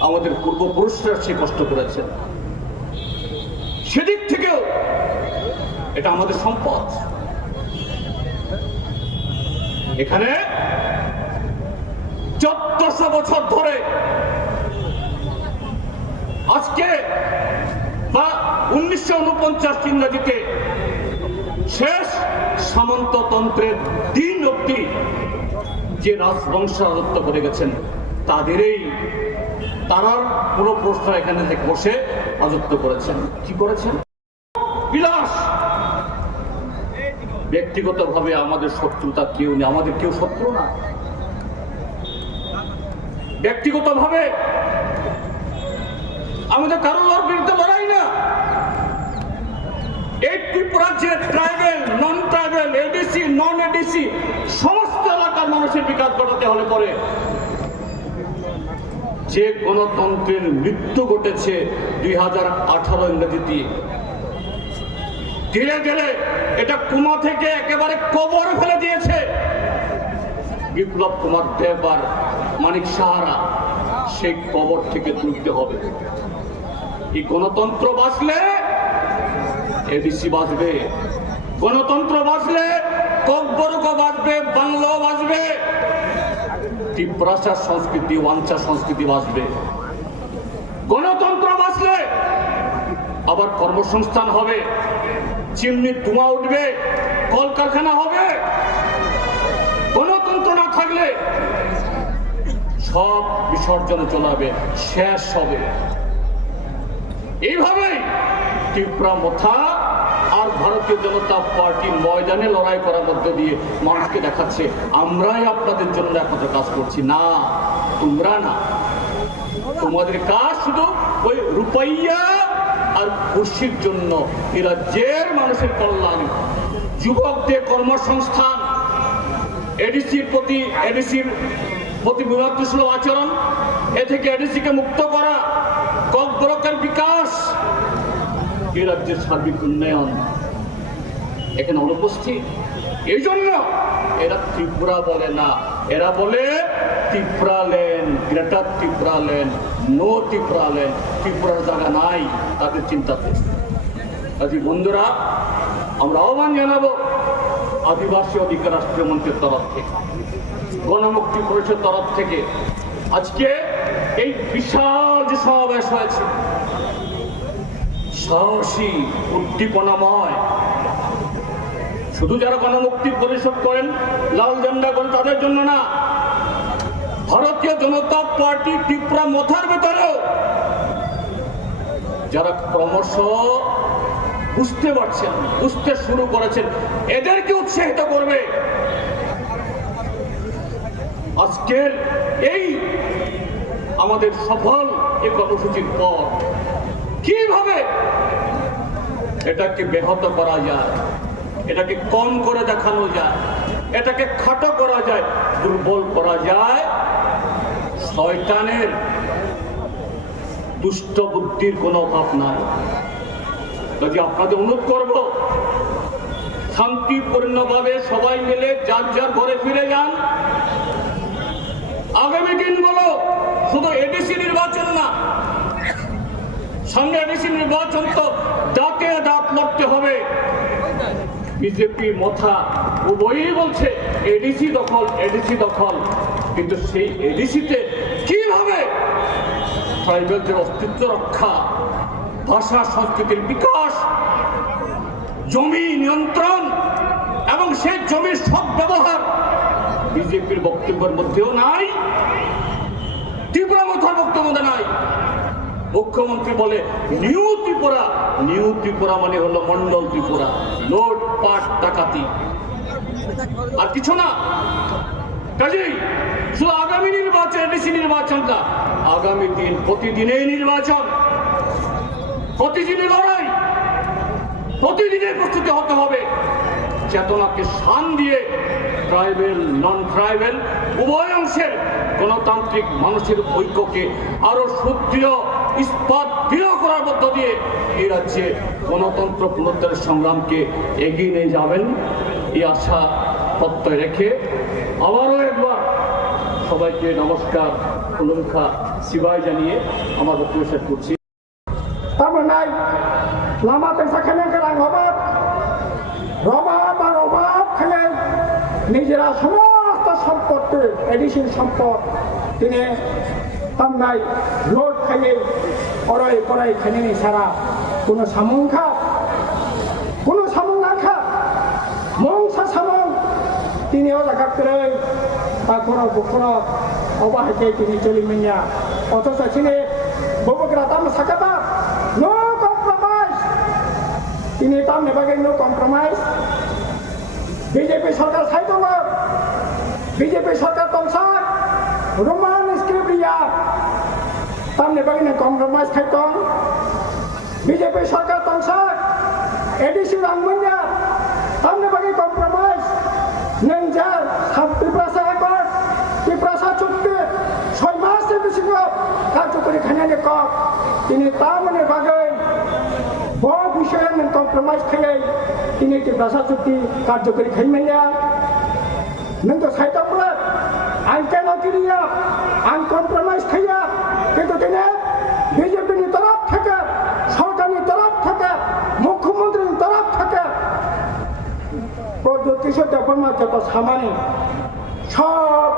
আমাদের পূর্বপুরুষরা সে কষ্ট করেছেন। সেদিক থেকেও এটা আমাদের সম্পদ। এখানে 1400 বছর ধরে আজকে বা 1949 ইংরেজিতে শেষ সামন্ততন্ত্রের দিন অব্দি যে রাজবংশ রাজত্ব করে গেছেন, তারার পুরো প্রশ্ন এখানে থেকে বসে রাজত্ব করেছেন। কি করেছেন? বিলাস। ব্যক্তিগতভাবে আমাদের শত্রুতা কেউ নেই, আমাদের কেউ শত্রু না। ব্যক্তিগতভাবে আমাদের কারোর বিরুদ্ধে লড়াই না। এই ত্রিপুরা যে ট্রাইবেল, নন ট্রাইবেল, এডিসি, নন এডিসি সমস্ত এলাকার মানুষের বিকাশ ঘটাতে হলে পরে যে গণতন্ত্রের মৃত্যু ঘটেছে 2018 ইংরেজিতে, ধীরে ধীরে এটা কুমা থেকে একেবারে কবরে ফেলে দিয়েছে বিপ্লব কুমার দেব আর মানিক সাহারা। সেই কবর থেকে তুলতে হবে। এই গণতন্ত্র বাঁচলে এডিসি বাঁচবে, গণতন্ত্র বাঁচলে ককবরকও বাঁচবে, বাংলাও বাঁচবে, ত্রিপুরাচার সংস্কৃতি, ওয়াঞ্চা সংস্কৃতি বাঁচবে। গণতন্ত্র বাঁচলে আবার কর্মসংস্থান হবে, চিমনি ধোঁয়া উঠবে, কলকারখানা হবে। গণতন্ত্র না থাকলে সব বিসর্জনে চলাবে, শেষ হবে। এইভাবেই ত্রিপুরামথা আর ভারতীয় জনতা পার্টি ময়দানে লড়াই করার মধ্য দিয়ে মানুষকে দেখাচ্ছে আমরাই আপনাদের জন্য একমাত্র কাজ করছি। না, তোমরা না, তোমাদের কাজ শুধু ওই রুপাইয়া আর খুশির জন্য। এই রাজ্যের মানুষের কল্যাণ, যুবকদের কর্মসংস্থান, এডিসির প্রতি বিভক্তিসুলভ আচরণ, এ থেকে এডিসিকে মুক্ত করা, ককবরকের বিকাশ, এ রাজ্যের সার্বিক উন্নয়ন এখানে অনুপস্থিত। এই জন্য এরা ত্রিপুরা বলে না, এরা বলে ত্রিপুরাল্যান্ড, গ্রেটার ত্রিপুরাল্যান্ড, নো ত্রিপুরাল্যান্ড। ত্রিপুরার জায়গা নাই তাদের চিন্তাতে। কাজে বন্ধুরা, আমরা আহ্বান জানাবো আদিবাসী অধিকার রাষ্ট্রীয় মঞ্চের তরফ থেকে, গণমুক্তি পরিষদ তরফ থেকে আজকে এই বিশাল যে সমাবেশ হয়েছে, সাহসী, উদ্দীপনাময়, শুধু যারা গণমুক্তি পরিষদ করেন, লাল ঝান্ডা করেন তাদের জন্য না, ভারতীয় জনতা পার্টি ত্রিপুরা মাথার ভেতরেও যারা ক্রমশ বুঝতে পারছেন, বুঝতে শুরু করেছেন, এদেরকে উৎসাহিত করবে। আজকের এই আমাদের সফল এই কর্মসূচির পর কিভাবে এটাকে ব্যাহত করা যায়, এটাকে কম করে দেখানো যায়, এটাকে খাটো করা যায়, দুর্বল করা যায়, শয়তানের দুষ্ট বুদ্ধির কোনো অভাব নাই। যদি আপনাদের অনুরোধ করব, শান্তিপূর্ণভাবে সবাই মিলে যার যার ঘরে ফিরে যান। আগামী দিনগুলো শুধু এডিসি নির্বাচন না, সামনে এডিসি নির্বাচন তো দাঁতে দাঁত লড়তে হবে। বিজেপি মাথা উভয়ই বলছে এডিসি দখল, এডিসি দখল, কিন্তু সেই এডিসিতে কিভাবে ট্রাইবেলদের অস্তিত্ব রক্ষা, ভাষা সংস্কৃতির বিকাশ, জমি নিয়ন্ত্রণ এবং সেই জমির সব ব্যবহার বিজেপির বক্তব্যের মধ্যেও নাই, ত্রিপুরা মাথার বক্তব্য নাই। মুখ্যমন্ত্রী বলে নিউ ত্রিপুরা, নিউ ত্রিপুরা মানে হলো মন্ডল ত্রিপুরা, লুটপাট ডাকাতি, আর কিছু না। কাজেই শুধু আগামী নির্বাচন, এডিসি নির্বাচনটা, আগামী দিন প্রতিদিনেই নির্বাচন, প্রতিদিনই লড়াই, প্রতিদিনের প্রস্তুতি হতে হবে। চেতনাকে শান দিয়ে ট্রাইবেল, নন ট্রাইবেল উভয় অংশের গণতান্ত্রিক মানুষের ঐক্যকে আরো সুদৃঢ়, ইস্পাত দৃঢ় করার মধ্য দিয়ে এই রাজ্যে গণতন্ত্র পুনরুদ্ধারের সংগ্রামকে এগিয়ে নিয়ে যাবেন, এই আশা প্রত্যয় রেখে আবারও একবার সবাইকে নমস্কার, অনুরক্ষা শিবাই জানিয়ে আমার বক্তব্য শেষ করছি। তারমানে লামাতে সেখানে গেলাম অভাব, রবাব আর অভাব খেলে নিজেরা সমস্ত সম্পত্তি, এডিসির সম্পদ তিনি তামনাই লোড খাইয়ে অরয় পড়াই খেয়ে ছাড়া কোনো সামন খা, কোনো সামন না খা, মংসা সামন তিনিও দেখা করে তা কোনো বুকুনো অবাহিতে তিনি চলি মিয়া, অথচ তিনি ববগ্রা তাম সাকাতা নো কম্প্রোমাইজ, তিনি তাম নেবাগে নো কম্প্রোমাইজ। বিজেপি সরকার সাইদল, বিজেপি সরকার তংসাক রোমান স্ক্রিপ্টিয়া তাম নেবাগে কম্প্রোমাইজ খাইতং, বিজেপি সরকার তংসাক এডিসি রাংমনিয়া তাম নেবাগে কম্প্রোমাইজ নংজার ত্রিপুরা একর, ত্রিপুরা 6 মাসের বেশি কার্যকরী খাইনানি কক তিনি তামনে বাগে বহু বিষয়ে কম্প্রোমাইজ খাইয়ে তিনি ত্রিপুরা চুক্তি কার্যকরী খাইমেনিয়া নংতো সাইতবলে আইন কেন কিনিয়া আইন কম্প্রোমাইজ খাইয়া, কিন্তু তিনি বিজেপির তরফ থেকে, সরকারের তরফ থেকে, মুখ্যমন্ত্রীর তরফ থেকে প্রযুক্তি ডেভেলপমেন্ট যত সামান্য সব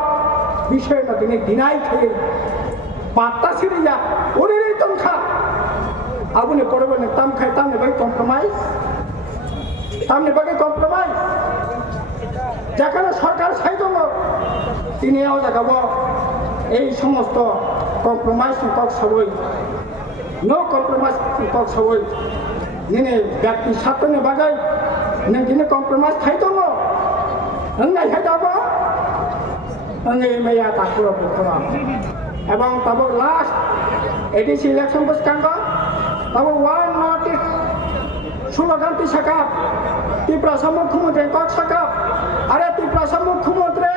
বিষয়টা তিনি ডিনাই খেয়ে পাত্তা ছিড়িয়া ওরেরই তংখা আগুনে পড়বে না তাম খাই তামনে বাকি কম্প্রোমাইজ, তামনে বাকি কম্প্রোমাইজ। যেখানে সরকার সাইদল তিনিও দেখাব এই সমস্ত কম্প্রোমাইজ কক সবই, নো কম্প্রোমাইজ কক সবই নিনে ব্যক্তি স্বার্থনে বাগাই দিনে কম্প্রোমাইজ খাইদল নাই খাইদাব মেয়া তাকুর বুকুরা এবং তারপর লাস্ট এডিসি ইলেকশন বসকাঙ্গ তারপর ওয়ান নট স্লোগানটি শাখা ত্রিপুরা মুখ্যমন্ত্রী কক শাখা, আরে ত্রিপুরা মুখ্যমন্ত্রী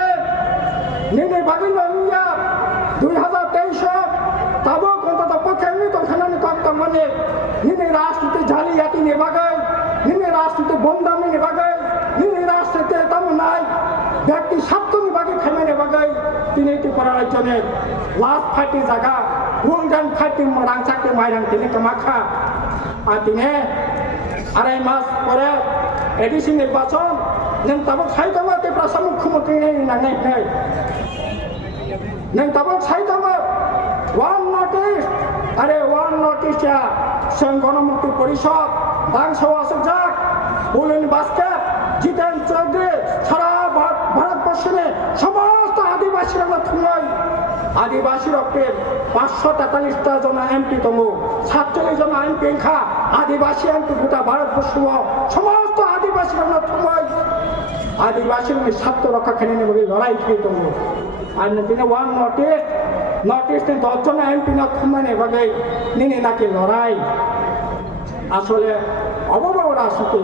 নিনে বাগিন 2023 তাবো অন্তত পক্ষে কক খানানি কক samane nini rashtrite jaliyati ni bagai nini rashtrite bondami ni bagai nini rashtrite tamunai ব্যক্তি সাতনি বাগে খাইমানে বাগাই তিনি এটি করার জন্য লাস্ট ফাইটি জায়গা গুলগান ফাইটি রাং চাকরি মাইরাং তিনি কামাখা আর তিনি আড়াই মাস পরে এডিসি নির্বাচন नों ताबक साइदमा त्रिपुरा मुख्यमंत्री नांनाय नै नों ताबक साइदमा वान नोटिस अरे वान नोटिस या जों गणमंत्री परिषद बांसो आसुकजाक बुलिन बास्केट जितेन चौधरी सारा ভারতবর্ষে সমস্ত আদিবাসীরা থুঙাই আদিবাসী রক্তের 543টা জন এমপি তঙ্গ 47 জন এমপি খা আদিবাসী এমপি গোটা ভারতবর্ষ সমস্ত আদিবাসীরা থুঙাই আদিবাসীর স্বার্থ রক্ষা খেলে নেবে লড়াই খেয়ে তঙ্গ আর তিনি ওয়ান নটিস নি 10 জন এমপি না থুমানে বাগে নিনি নাকি লড়াই আসলে অববাব রাষ্ট্রকে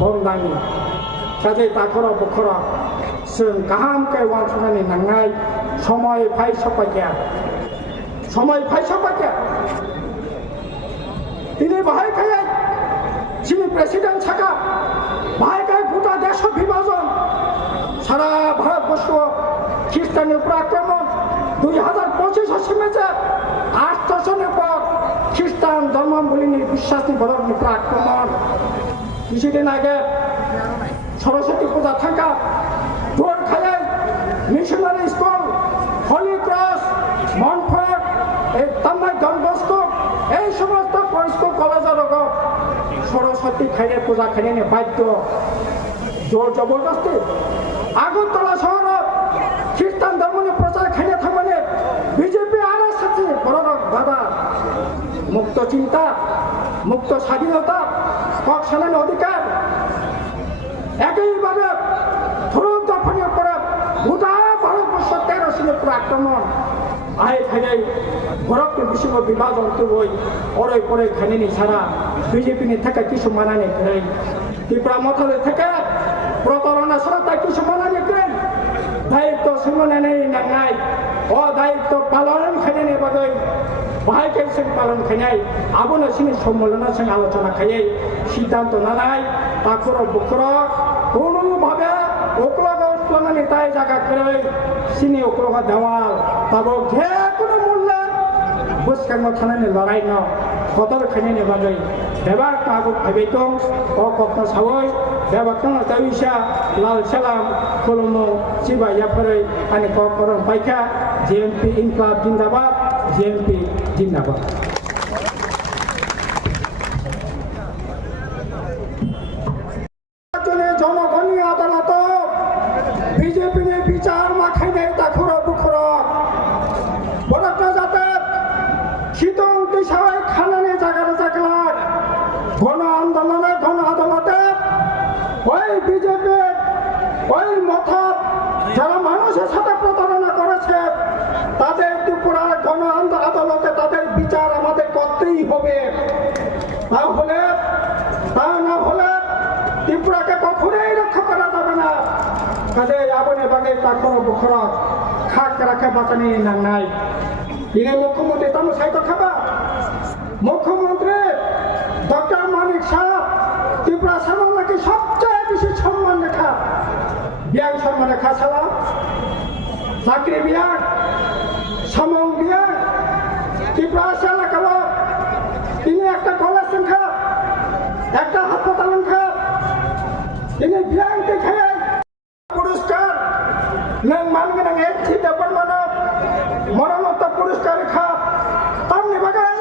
বন্দানি কাজে তাখর বখর जों गाहामके वानसुनानै नांनाय समय फाय सफायया दिनै बाहाय खाय जोंनि प्रेसिडेन्ट साखा बाहाय खाय गोटा देश विभाजन सारा भारतबर्ष ख्रिस्टाननि উপর আক্রমণ 2025 সিমেছে 800 পর খ্রিস্টান ধর্মাবলম্বী বিশ্বাসী বড়র উপর আক্রমণ কিছুদিন আগে সরস্বতী পূজা থাকা দোর খায় মিশনারি স্কুল হলি ক্রস মনফোর্ট এই তামাই ডনবস্কো এই সমস্ত স্কুল কলেজের সরস্বতী খাইয়ে পূজা খাইয়ে বাধ্য জোর জবরদস্তি আগরতলা শহর খ্রিস্টান ধর্মনি প্রচার খাইয়ে থাকবে বিজেপি আরএসএস বড় বাধা মুক্ত চিন্তা মুক্ত স্বাধীনতা হক সালানের অধিকার একইভাবে ধরুন দফানের পরে গোটা ভারতবর্ষ 13 সিনের পুরো আক্রমণ আয় খাই ভরতকে বিশ্ব বিভাজন তো ওই ওরে পরে খানিনি ছাড়া বিজেপি নি থেকে কিছু মানানি করে ত্রিপুরা মথালে থেকে প্রতারণা ছাড়া তাই কিছু মানানি করে দায়িত্ব শুনে নেই নাঙ্গাই ও দায়িত্ব পালন খাইনি বাগে বাহাই কেসে পালন খাইনাই আবনা সিনি সম্মেলনের সঙ্গে আলোচনা খাইয়ে সিদ্ধান্ত নানাই তারপর বকর কোনোভাবে ওকলগানি তাই জায়গা করে সিনি ওকলগা দেওয়াল তারপর যে কোনো মূল্যে বসকাঙ্গ থানানি লড়াই ন কদর খাইনি বাগে বেবার কাগজ ভাবে দং ও কপ্ন সাবই বেবার কাং তাইসা লাল সালাম খুলুমো সিবা ইয়াফরে আনি করম পাইখা জেএমপি ইনকলাব জিন্দাবাদ জেএমপি জিন্দাবাদ জনগণী আদালত বিজেপি বিচার মাখাইনে তাখর বুখর বড়টা যাতে শীতং দিশায় খানানে জাগার জাগলার গণ আদালতে ওই বিজেপি ওই মথত যারা মানুষের সাথে প্রতারণা করেছে তাদের ত্রিপুরা গণ আদালতে তাদের বিচার আমাদের করতেই হবে তা না হলে ত্রিপুরাকে কখনোই রক্ষা করা যাবে না কাজে আবনে বাগে তাখর বুখর খাক রাখে বাঁচানি নাংনাই তিনি মুখ্যমন্ত্রী তাম সাইতো খাবা মুখ্যমন্ত্রী ডক্টর মানিক সাহেব ত্রিপুরা সামলাকে সবচেয়ে বেশি সম্মান রেখা বিয়াং সম্মান রেখা ছাড়া চাকরি বিয়াং সমং বিয়াং ত্রিপুরা এলাকা তিনি একটা কলেজ সংখ্যা একটা হাসপাতাল সংখ্যা তিনি বিয়াংকে খেয়ে পুরস্কার নং মানগেন এনসি ডেভেলপমেন্ট মরণোত্তর পুরস্কার খা তামনি বাগান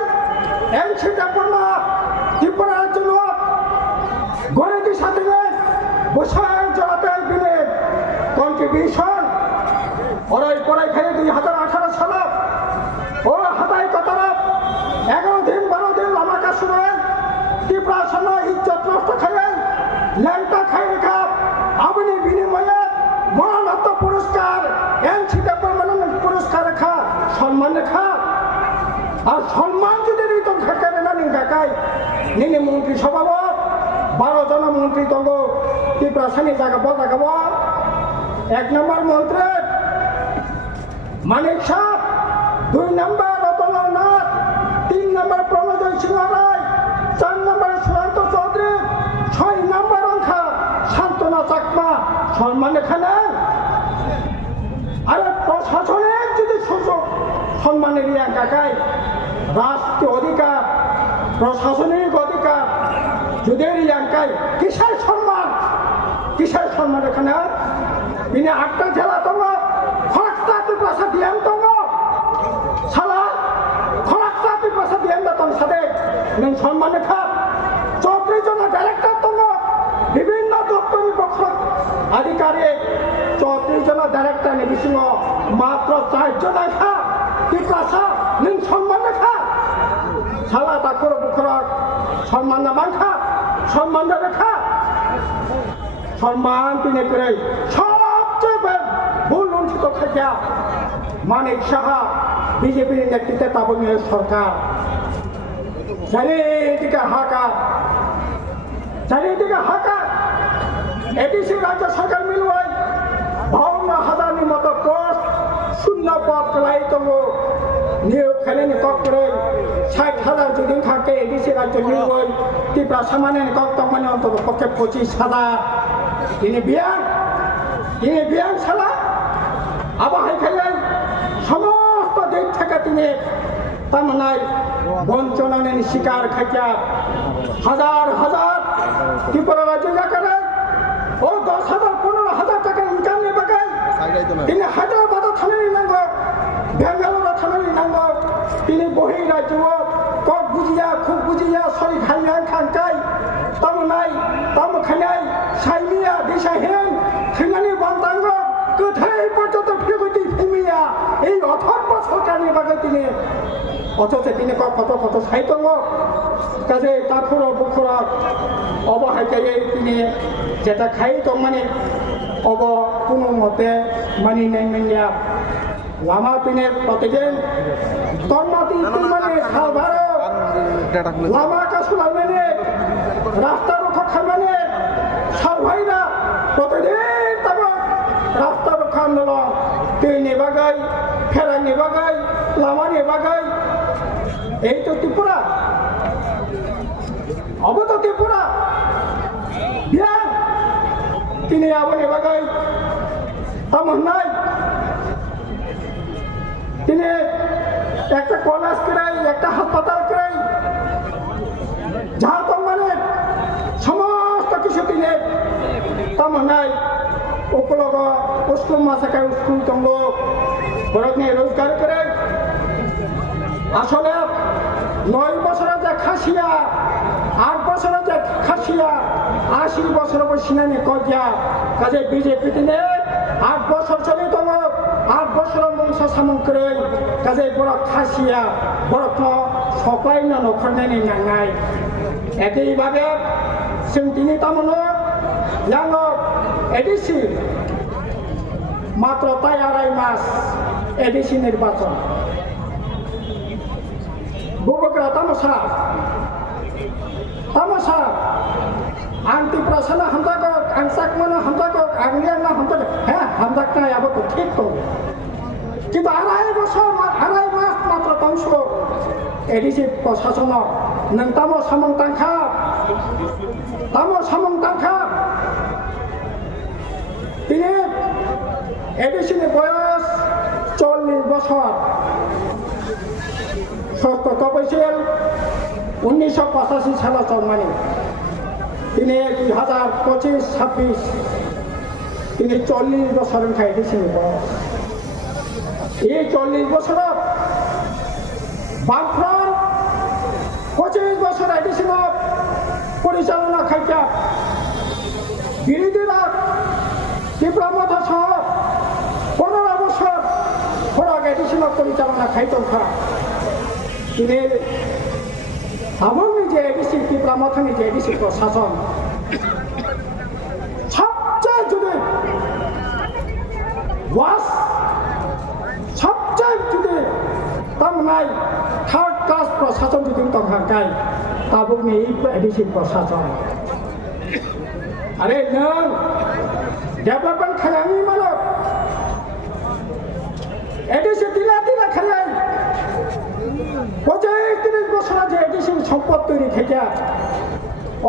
এনসি ডেভেলপমেন্ট ত্রিপুরার জন্য গণিতের সাথে বসায় জড়াতে দিনে কন্ট্রিবিউশন ওরাই পড়াই খেয়ে 2018 সালে ও হাতাই কতরা 11 দিন 12 দিন লামাকা শুরু ত্রিপুরা সময় ইজ্জত নষ্ট খাইয়ে ল্যাংটা খাই রেখা আপনি বিনিময়ে মরণোত্তর পুরস্কার এনসি ডেভেলপমেন্ট পুরস্কার রেখা সম্মান রেখা আর সম্মান যদি রিতম থাকে না নিগাকাই নিনি মন্ত্রী সভাপতি 12 জন মন্ত্রী তঙ্গ ত্রিপুরা সানি জায়গা বজাগাব 1 নম্বর মন্ত্রী মানিক সাহ 2 নম্বর রতননাথ 3 নম্বর প্রণোদয় সিংহ রায় সম্মান এখানে আরে প্রশাসনের যদি সুযোগ সম্মানের ইয়া কাকায় রাষ্ট্রীয় অধিকার প্রশাসনিক অধিকার যদি ইয়াঙ্কায় কিসের সম্মান এখানে তিনি 8টা জেলা তোমা খরচটা পাশা দিয়ান তোমা সালা খরচটা পাশা দিয়ান তোম সাথে নং সম্মান রেখা 34 জন ডাইরেক্টর তোমা বিভিন্ন দপ্তরি পক্ষ আধিকারিক 34 জন ডাইরেক্টর নিবিসিং মাত্র 4 জন লেখা কি পাশা নং সম্মান রেখা সালা তাকর বুখরক সম্মান না মানখা সম্মান রেখা সম্মান তিনি করে সবচেয়ে ভুল লঞ্চিত খাইয়া মানিক সাহা বিজেপির নেতৃত্বে তাবনীয় সরকার চারিদিকে হাকার এডিসি রাজ্য সরকার মিলুয়াই 52,000 মতো পোস্ট শূন্য পদ কলাই তঙ্গ নিয়োগ খেলে নিকক করে 60,000 যদি থাকে এডিসি রাজ্য মিলুয়াই ত্রিপুরা সামান্য নিকক তঙ্গনে অন্তত পক্ষে 25,000 তিনি বিয়ান সালা আবহাই খেলেন সমস্ত দিক থেকে তিনি তামনায় বঞ্চনানের শিকার খাইয়া হাজার ত্রিপুরা রাজ্য জায়গায় ও 10,000 15,000 টাকা ইনকাম নিয়ে বাগায় তিনি হায়দ্রাবাদ থানায় নাঙ্গ বেঙ্গালোর থানায় নাঙ্গ তিনি বহির রাজ্য কক খুব বুঝিয়া সরি খাইয়া খানকাই তামনাই তামখানাই সাইমিয়া দিশাহীন থিঙ্গানি বান্তাঙ্গ কোথায় পর্যন্ত ফিরগতি ফিমিয়া এই অথর্ব সরকারের বাগে তিনি অথচ তিনি কত সাহিত্য কাজে তাখর বুখরা অবহাইকাই তিনি যেটা খাই তো মানে কোনো মতে মানি নেই মেনিয়া লামা পিনে প্রতিদিন তন্মাতি মানে সালভার লামা কাসুলা মেনে রাস্তা রক্ষা খাইমানে সালভাইরা প্রতিদিন তবে রাস্তা রক্ষা আন্দোলন दैनि बागै फेरानि बागै लामानि बागै এই তো ত্রিপুরা অবত ত্রিপুরা বিয়ান তিনি আবনে বাগै তামন্নাই তিনি একটা কলেজ করাই একটা হাসপাতাল করাই ঝাড়খণ্ড মানে সমস্ত কিছু তিনি তামন্নাই উপলগ স্কুল মাসাকায় স্কুল তঙ্গ বরকনি রোজগার করে আসলে 9 বছরের যে খাসিয়া 8 বছরের যে খাসিয়া 80 বছরের বসিনানি কজিয়া কাজে বিজেপি দিনে 8 বছর চলে তঙ্গ 8 বছর বংশ সামন করে কাজে বড় খাসিয়া বরক সকাই না নখরনানি নাঙ্গাই একইভাবে जों दिनै तामनो याङो एडिसि मात्र ताई आराय मास एडिसि निर्वाचन बुबग्रा तामसा आंटी प्रसन्न हमदाको आंसाकमनो हमदाको आंगलियाना हमदाको হ্যাঁ हमदाकना याबो तो ठीक तो কিন্তু আড়াই মাস মাত্র তংশ এডিসি প্রশাসন नों तामो सामं तांखा তিনি এডিসির বয়স 40 বছর সত্য বৈশাল 1985 সালে জন্মানি তিনি 2025-26 তিনি 40 বছরের এডিসির বয়স এই 40 বছর বামফ্রন্ট 25 বছর এডিসি পরিচালনা খাইয়া বিরোধীরা ত্রিপুরা মধ্যে সহ 15 বছর ফরাক এডিসি পরিচালনা খাইতন খা তিনি আমার নিজে এডিসি ত্রিপুরা মধ্যে নিজে এডিসি প্রশাসন সবচেয়ে যদি সবচেয়ে যদি তামনাই থার্ড ক্লাস প্রশাসন যদি তংহাকাই তাবুকনি এডিসি প্রশাসন আরে নং ডেভেলপমেন্ট খায়ানি মানব এডিসি দিলা খায়াই 25-30 বছর যে এডিসি সম্পদ তৈরি থেকে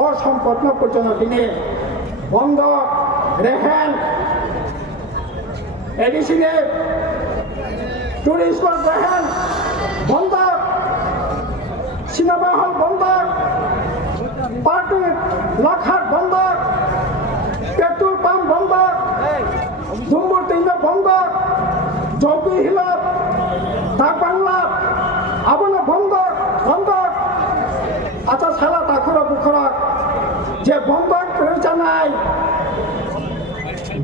অসম্পদ পর্যন্ত দিনে বন্ধ রেহেন এডিসি ने টুরিস্ট গ্রহণ বন্ধ, সিনেমা হল বন্ধ, পার্টি লকহাট বন্ধ, পেট্রোল পাম্প বন্ধ, জম্বুর তিনটা বন্ধ, জবি হিল ডাক বাংলা আবনা বন্ধ বন্ধ। আচ্ছা সালা তাখর বুখর যে বন্ধ রয়েছে নাই,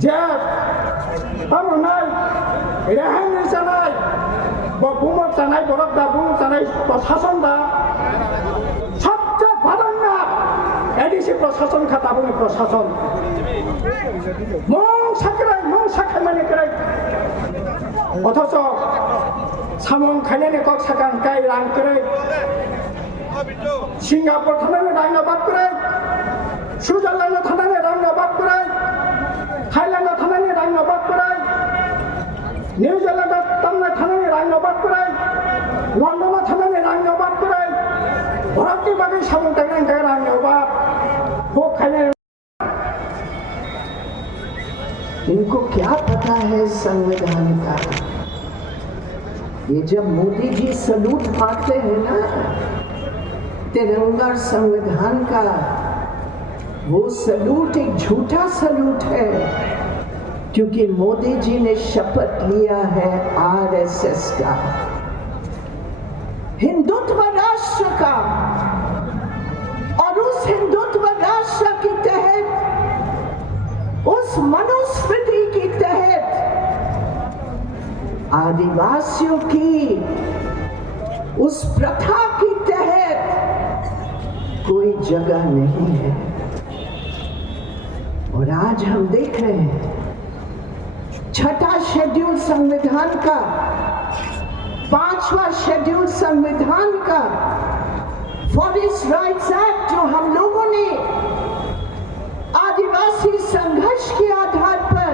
যে নাই রেহাই রয়েছে নাই, বুমক জানাই বরফ দা বুমক জানাই প্রশাসন দা সবচেয়ে প্রাধান্য এডিসি প্রশাসন খাতা বুনি প্রশাসন মং সাখাই মানে করে অথচ সামং খাইনানি কক সাকান কাই রাং করে সিঙ্গাপুর থানায় রাঙ্গাবাদ করে, সুইজারল্যান্ড থানায় রাঙ্গাবাদ করে, থাইল্যান্ড থানায় রাঙ্গাবাদ করে, নিউজিল্যান্ড থানায় রাঙ্গাবাদ করে, লন্ডন থানায় রাঙ্গাবাদ করে, ভারতীय बाकी सामून टाइम का रांगाबाद वो खाने। इनको क्या पता है संविधान का? ये जब मोदी जी सलूट मारते हैं ना तिरंगा संविधान का, वो सलूट एक झूठा सलूट है, क्योंकि मोदी जी ने शपथ लिया है आरएसएस का, हिंदुत्व राष्ट्र का, और उस हिंदुत्व राष्ट्र के तहत, उस मनुस्मृति के तहत आदिवासियों की उस प्रथा के तहत कोई जगह नहीं है। और आज हम देख रहे हैं छठा शेड्यूल संविधान का, पांचवा शेड्यूल संविधान का, फॉरेस्ट राइट्स एक्ट जो हम लोगों ने आदिवासी संघर्ष के आधार पर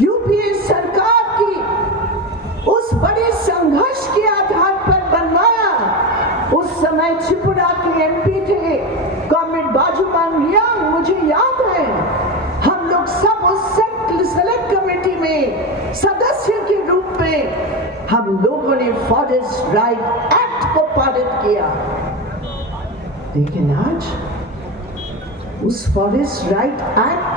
यूपीए सरकार की उस बड़े संघर्ष के आधार पर बनवाया। उस समय त्रिपुरा के एमपी थे कॉमरेड बाजूमान रियांग, मुझे याद है हम लोग सब उस सेलेक्ट कमेटी में सदस्य के रूप में हम लोगों ने फॉरेस्ट राइट एक्ट को पारित किया। लेकिन आज उस फॉरेस्ट राइट एक्ट,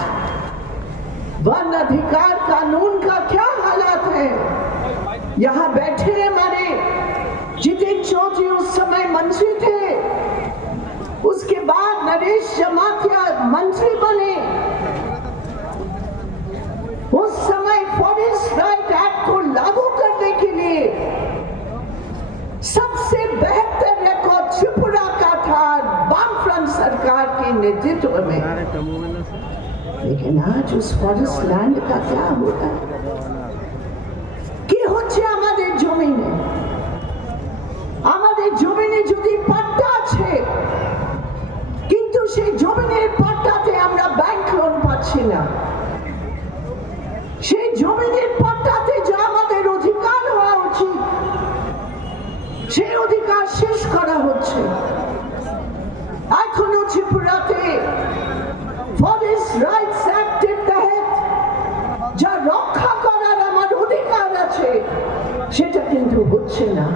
वन अधिकार कानून का क्या हालात है? यहाँ बैठे हमारे जितेंद्र चौधरी उस समय मंत्री थे, उसके बाद नरेश जमातिया मंत्री बने। उस समय फॉरेस्ट राइट एक्ट को लागू करने के लिए सबसे बेहतर रिकॉर्ड त्रिपुरा का था वामफ्रंट सरकार के नेतृत्व में। लेकिन आज उस फॉरेस्ट लैंड का क्या होता है कि হচ্ছে আমাদের জমিনে যদি পাট্টা আছে, কিন্তু সেই জমিনের পাট্টাতে আমরা ব্যাংক লোন পাচ্ছি না। সেই জমিনের পাট্টাতে যা আমাদের অধিকার হওয়া উচিত সেই অধিকার শেষ করা হচ্ছে। এখনো ত্রিপুরাতে ফরেস্ট রাইটস অ্যাক্টের তহত যা রক্ষা করার আমার অধিকার আছে সেটা কিন্তু হচ্ছে না।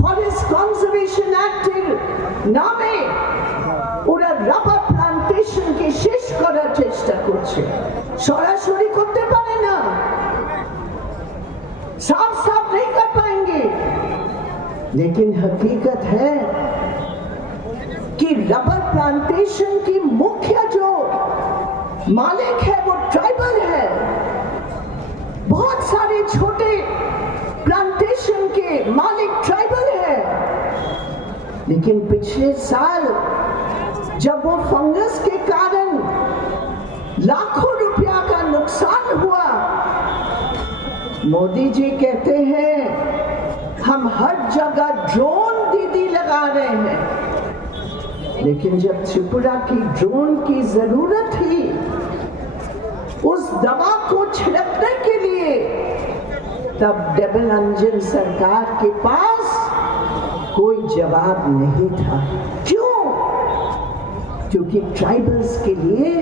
ফরেস্ট কনজারভেশন অ্যাক্টের নামে ওরা রাবার প্লান্টেশনকে শেষ করার চেষ্টা করছে। সরাসরি করতে পারে না, साफ साफ नहीं कर पाएंगे, लेकिन हकीकत है कि रबर प्लांटेशन की मुख्य जो मालिक है वो ट्राइबल है। बहुत सारे छोटे प्लांटेशन के मालिक ट्राइबल है। लेकिन पिछले साल जब वो फंगस के कारण लाखों रुपया का नुकसान हुआ, मोदी जी कहते हैं हम हर जगह ड्रोन दीदी लगा रहे हैं। लेकिन जब त्रिपुरा की ड्रोन की जरूरत थी उस दवा को छिड़कने के लिए, तब डबल इंजन सरकार के पास कोई जवाब नहीं था। क्यों? क्योंकि ट्राइबल्स के लिए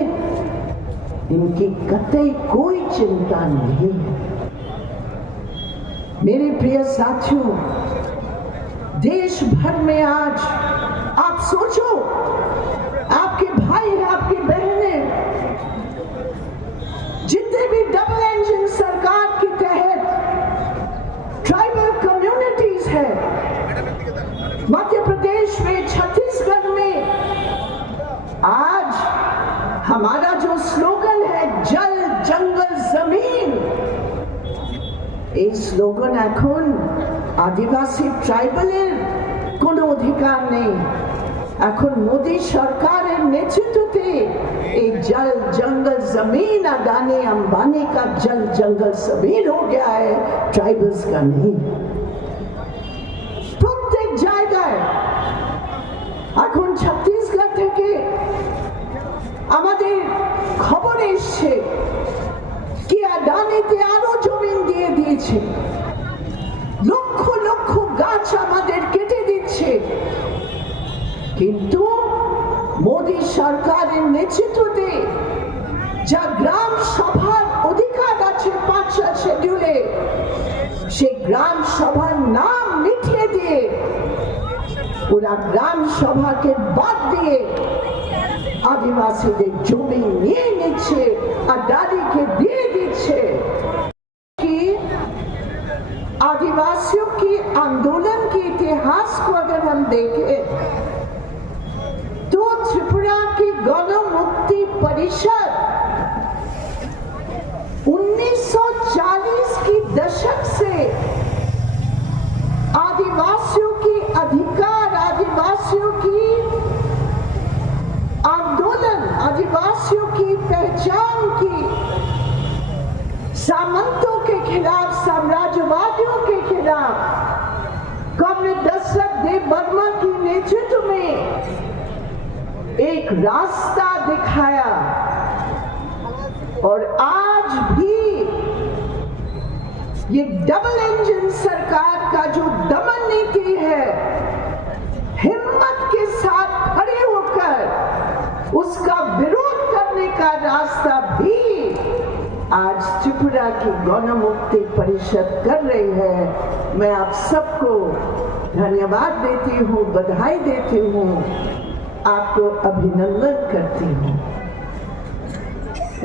इनकी कतई कोई चिंता नहीं है। मेरे प्रिय साथियों, देश भर में आज आप सोचो, आपके भाई आपकी बहनें जितने भी डबल इंजन सरकार के तहत ट्राइबल कम्युनिटीज है, मध्य प्रदेश में, छत्तीसगढ़ में, आज हमारा जो स्लोगन है जल जंगल जमीन, এই স্লোগান এখন আদিবাসী ট্রাইবালের কোনো অধিকার নেই। এখন মোদী সরকারের নেতৃত্বে এই जल जंगल जमीन अडानी अंबानी का जल जंगल जमीन हो गया है, ट्राइबल्स का नहीं। প্রত্যেক জায়গায় এখন ছত্তিশগড় থেকে আমাদের খবর এসছে কি আদানিতে আরো জমি দিয়ে দিয়েছে, লক্ষ লক্ষ গাছ আমাদের কেটে দিচ্ছে। কিন্তু মোদী সরকারের নেতৃত্বে যা গ্রাম সভার অধিকার আছে ৫টা শিডিউলে, সেই গ্রাম সভার নাম মিটিয়ে দিয়ে ওরা গ্রাম সভাকে বাদ দিয়ে आदिवासी जमी নিয়ে নিচ্ছে আর দাদিকে দিয়ে দিচ্ছে। कि आदिवासियों की आंदोलन के इतिहास को अगर हम देखें तो त्रिपुरा की गण मुक्ति परिषद 1940 की दशक से आदिवासियों की अधिकार, आदिवासियों की आंदोलन, आदिवासियों की पहचान की, सामंतों के खिलाफ, साम्राज्यवादियों के खिलाफ कॉमरेड दशरथ देववर्मा की नेतृत्व में एक रास्ता दिखाया। और आज भी ये डबल इंजन सरकार का जो दमन नीति है, हिम्मत के साथ खड़े होकर उसका विरोध करने का रास्ता भी आज त्रिपुरा की गण मुक्ति परिषद कर रही है। मैं आप सबको धन्यवाद देती हूँ, बधाई देती हूँ, आपको अभिनंदन करती हूँ।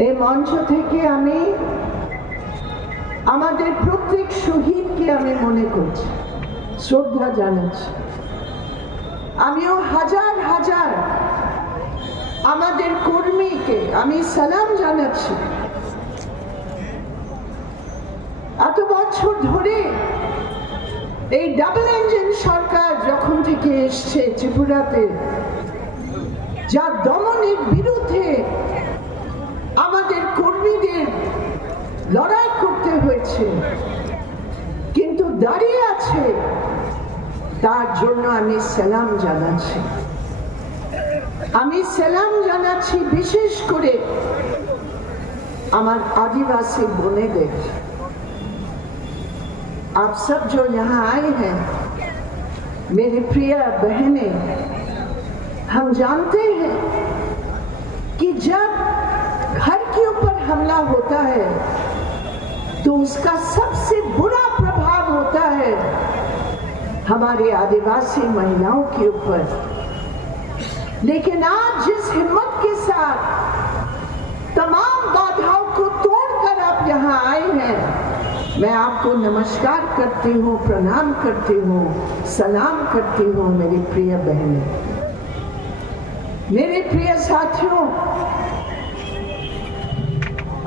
এই মঞ্চ থেকে আমি আমাদের প্রত্যেক শহীদকে আমি মনে করছি, শ্রদ্ধা জানাচ্ছি। আমিও হাজার হাজার আমাদের কর্মীকে আমি সালাম জানাচ্ছি। এত বছর ধরে এই ডাবল ইঞ্জিন সরকার যখন থেকে এসছে ত্রিপুরাতে, যা দমনের বিরুদ্ধে আমাদের কর্মীদের লড়াই করতে হয়েছে, কিন্তু দাঁড়িয়ে আছে, তার জন্য আমি সালাম জানাচ্ছি। আমি সালাম জানাচ্ছি বিশেষ করে আমার आदिवासी बोनेদের। आप सब जो यहाँ आए हैं, मेरी प्रिय बहनें, हम जानते हैं कि जब घर के ऊपर हमला होता है तो उसका सबसे बुरा प्रभाव होता है हमारे आदिवासी महिलाओं के ऊपर। लेकिन आज जिस हिम्मत के साथ तमाम बाधाओं को तोड़कर आप यहाँ आए हैं, मैं आपको नमस्कार करती हूँ, प्रणाम करती हूँ, सलाम करती हूँ मेरी प्रिय बहनें। मेरे प्रिय साथियों,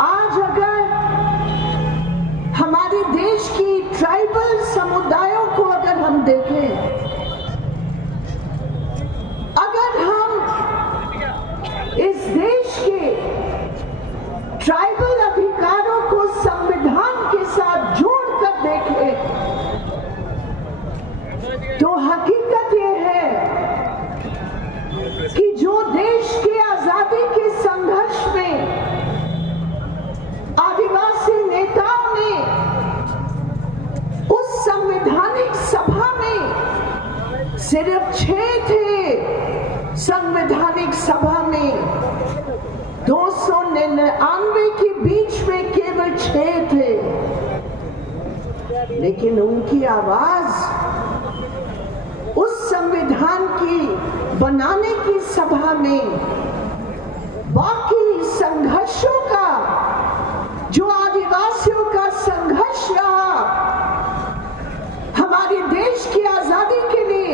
आज अगर हमारे देश की ट्राइबल समुदायों को अगर हम देखें, अगर हम इस देश के ट्राइबल अधिकारों को संविधान के साथ जोड़कर देखें, तो हकीकत ये है कि जो देश के आजादी के संघर्ष में आदिवासी नेताओं ने उस संवैधानिक सभा में सिर्फ 6 थे, संवैधानिक सभा में 2 1999 के बीच में केवल 6 थे, लेकिन उनकी आवाज उस संविधान की बनाने की सभा में बाकी संघर्षों का, जो आदिवासियों का संघर्ष रहा हमारे देश की आजादी के लिए,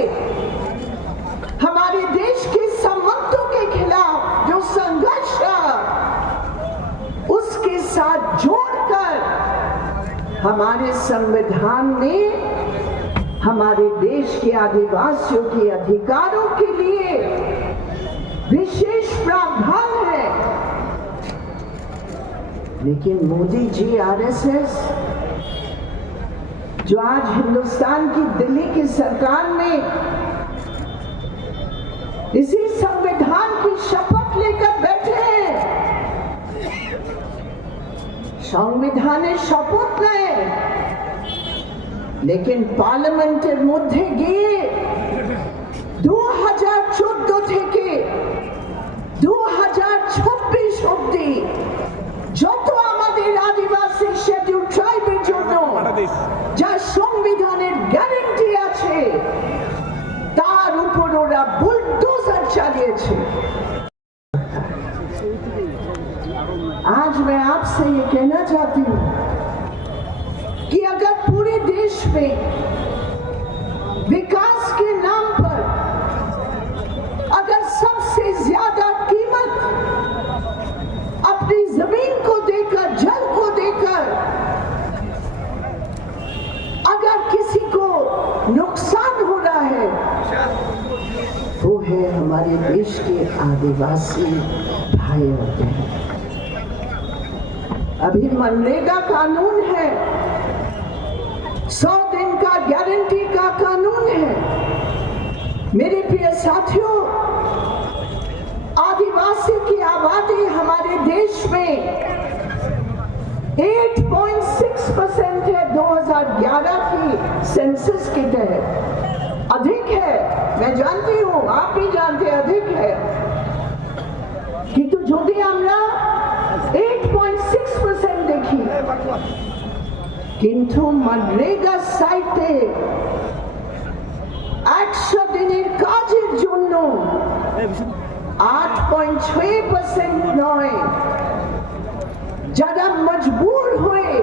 हमारे देश के सामंतों के खिलाफ जो संघर्ष रहा, उसके साथ जोड़कर हमारे संविधान में हमारे देश के आदिवासियों के अधिकारों के लिए विशेष प्रावधान है। लेकिन मोदी जी, आरएसएस, जो आज हिंदुस्तान की दिल्ली की सरकार में इसी संविधान की शपथ लेकर बैठे हैं, संविधाने शपथ নেয়, लेकिन পার্লামেন্টের মধ্যে গিয়ে 2014 থেকে 2026 অবধি যত আমাদের আদিবাসী শিডিউল ট্রাইবের জন্য যা সংবিধানের গ্যারান্টি আছে তার উপর ওরা বুলডোজার চালিয়েছে। आज मैं आपसे ये कहना चाहती हूँ कि अगर पूरे देश में विकास के नाम पर अगर सबसे ज्यादा कीमत अपनी जमीन को देकर, जल को देकर अगर किसी को नुकसान हो रहा है, वो है हमारे देश के आदिवासी भाई और बहन। अभी मनरेगा कानून है, 100 दिन का गारंटी का कानून है। मेरे प्रिय साथियों, आदिवासी की आबादी हमारे देश में 8.6% है 2011 की सेंसस के तहत। अधिक है, मैं जानती हूँ, आप भी जानते हैं अधिक है, किंतु जो भी हमरा 8.6% देखी, किंतु मनरेगा साइटे 100 দিনের কাজের জন্য 8.6% নয়, যারা মজবুর হয়ে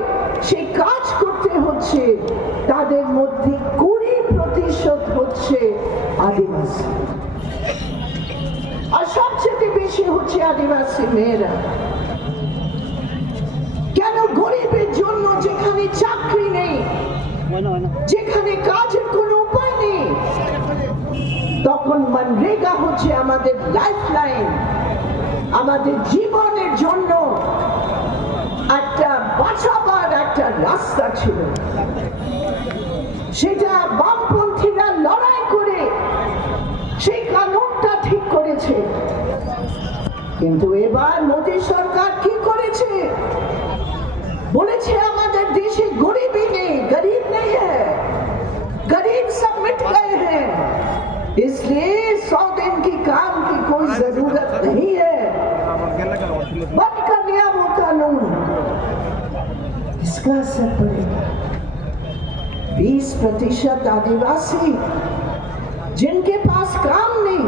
সেই কাজ করতে হচ্ছে তাদের মধ্যে 20% হচ্ছে আদিবাসী, আর সবচেয়ে বেশি হচ্ছে আদিবাসী মেয়েরা। কেন? গরিবের জন্য যেখানে চাকরি নেই, যেখানে কাজের কোনো উপায় নেই, তখন মনরেগা হচ্ছে আমাদের লাইফলাইন, আমাদের জীবনের জন্য একটা বাঁচাবার একটা রাস্তা ছিল। সেটা বামপন্থীরা লড়াই করে সেই কানুনটা ঠিক করেছে, কিন্তু এবার মোদী সরকার কি করেছে? बोलेছে हमारे देश गरीबी नहीं, गरीब नहीं है, गरीब सब मिट गए हैं, इसलिए 100 दिन की काम की कोई जरूरत नहीं है, बंद कर दिया वो कानून। इसका असर पड़ेगा 20% आदिवासी जिनके पास काम नहीं,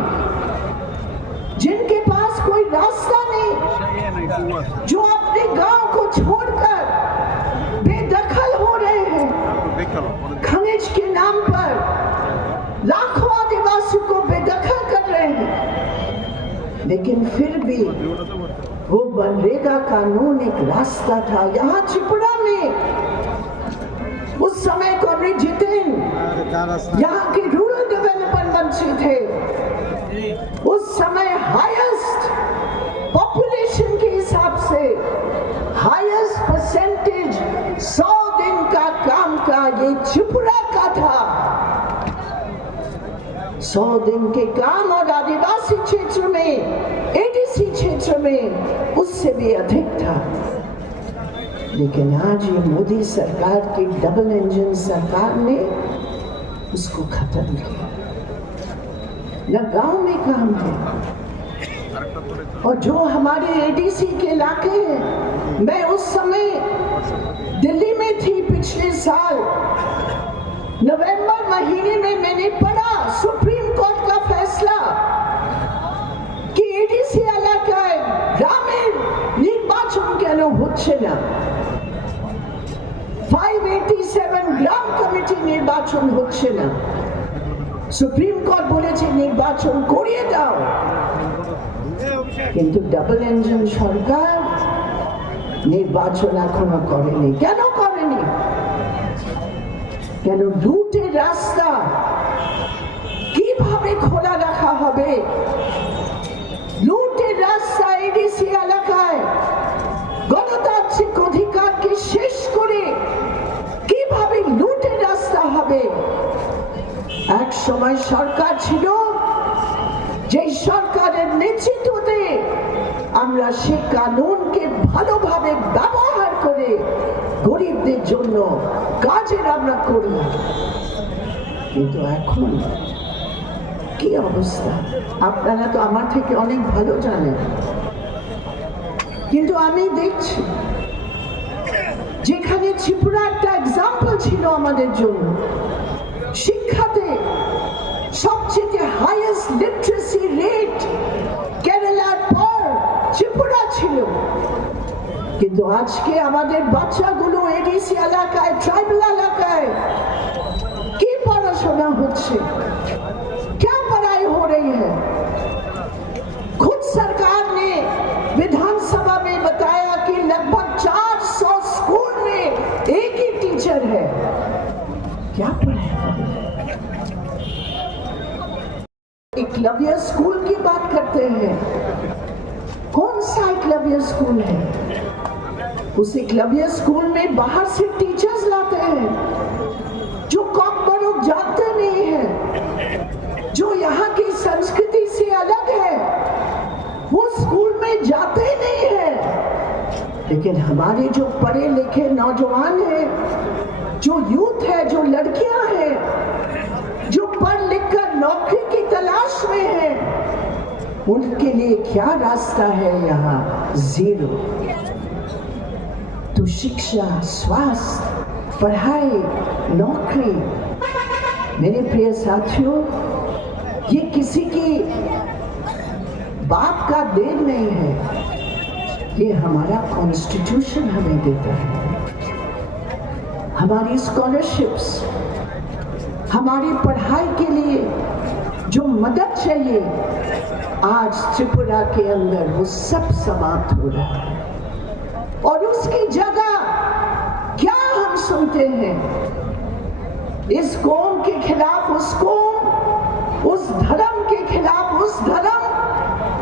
जिनके पास कोई रास्ता नहीं, जो अपने गांव को छोड़कर बेदखल हो रहे हैं, खनिज के नाम पर लाखों आदिवासी को बेदखल कर रहे हैं, लेकिन फिर भी वो मनरेगा कानून एक रास्ता था। यहाँ त्रिपुरा में उस समय कॉमरेड जितेन यहाँ के रूरल डेवलपमेंट मंत्री थे, उस समय हाईएस्ट पॉपुलेशन के हिसाब से हाईएस्ट परसेंटेज 100 दिन का काम का ये त्रिपुरा का था। 100 दिन के काम और आदिवासी क्षेत्र में, एडीसी क्षेत्र में उससे भी अधिक था। लेकिन आज ये मोदी सरकार की डबल इंजन सरकार ने उसको खत्म किया। न गांव में काम है, और जो हमारे एडीसी के इलाके हैं, मैं उस समय दिल्ली में थी पिछले साल नवंबर महीने में, मैंने पढ़ा सुप्रीम कोर्ट का फैसला कि एडीसी এলাকায় গ্রামের নির্বাচন কেন হচ্ছে না। 587 গ্রাম কমিটি নির্বাচন হচ্ছে না। সুপ্রিম কোর্ট বলেছে নির্বাচন করিয়ে দাও, কিন্তু ডাবল ইঞ্জিন সরকার নির্বাচন এখনো করেনি। কেন করেনি? কেন? রুটের রাস্তা কিভাবে খোলা রাখা হবে? লুটের রাস্তা এডিসি এলাকায় গণতান্ত্রিক অধিকারকে শেষ করে কিভাবে লুটের রাস্তা হবে? এক সময় সরকার ছিল, যে সরকারের নেতৃত্বে আমরা সে কানুনকে ভালোভাবে ব্যবহার করে গরিবদের জন্য কাজের আমরা করি। কিন্তু এখন কি অবস্থা আপনারা তো আমার থেকে অনেক ভালো জানেন। কিন্তু আমি দেখছি যেখানে ত্রিপুরা একটা এক্সাম্পল ছিল আমাদের জন্য, শিক্ষাতে সবচেয়ে হাইয়েস্ট লিটারেসি রেট কেরালার পর ত্রিপুরা ছিল, কিন্তু আজকে আমাদের বাচ্চাগুলো এডিসি এলাকায়, ট্রাইবাল এলাকায় কি পড়াশোনা হচ্ছে? क्या पढ़ाई हो रही है? खुद सरकार ने विधानसभा में बताया कि लगभग 400 स्कूल में एक ही टीचर है। क्या पढ़ाई? एकलव्य स्कूल की बात करते हैं। कौन सा एकलव्य स्कूल है? उस एकलव्य स्कूल में बाहर से टीचर्स लाते हैं जो कॉकबरोग जानते नहीं है, जो यहाँ की संस्कृति से अलग है, वो स्कूल में जाते नहीं है। लेकिन हमारे जो पढ़े लिखे नौजवान हैं, जो यूथ है, जो लड़कियां हैं, जो पढ़ लिख कर नौकरी की तलाश में हैं, उनके लिए क्या रास्ता है? यहाँ जीरो। तो शिक्षा, स्वास्थ्य, पढ़ाई, नौकरी, मेरे प्रिय साथियों, ये किसी की बात का देन नहीं है, ये हमारा कॉन्स्टिट्यूशन हमें देता है। हमारी स्कॉलरशिप्स, हमारी पढ़ाई के लिए जो मदद चाहिए, आज त्रिपुरा के अंदर वो सब समाप्त हो रहा है। और उसकी जगह क्या हम सुनते हैं? इस कौम के खिलाफ उस कौम, उस धर्म के खिलाफ उस धर्म।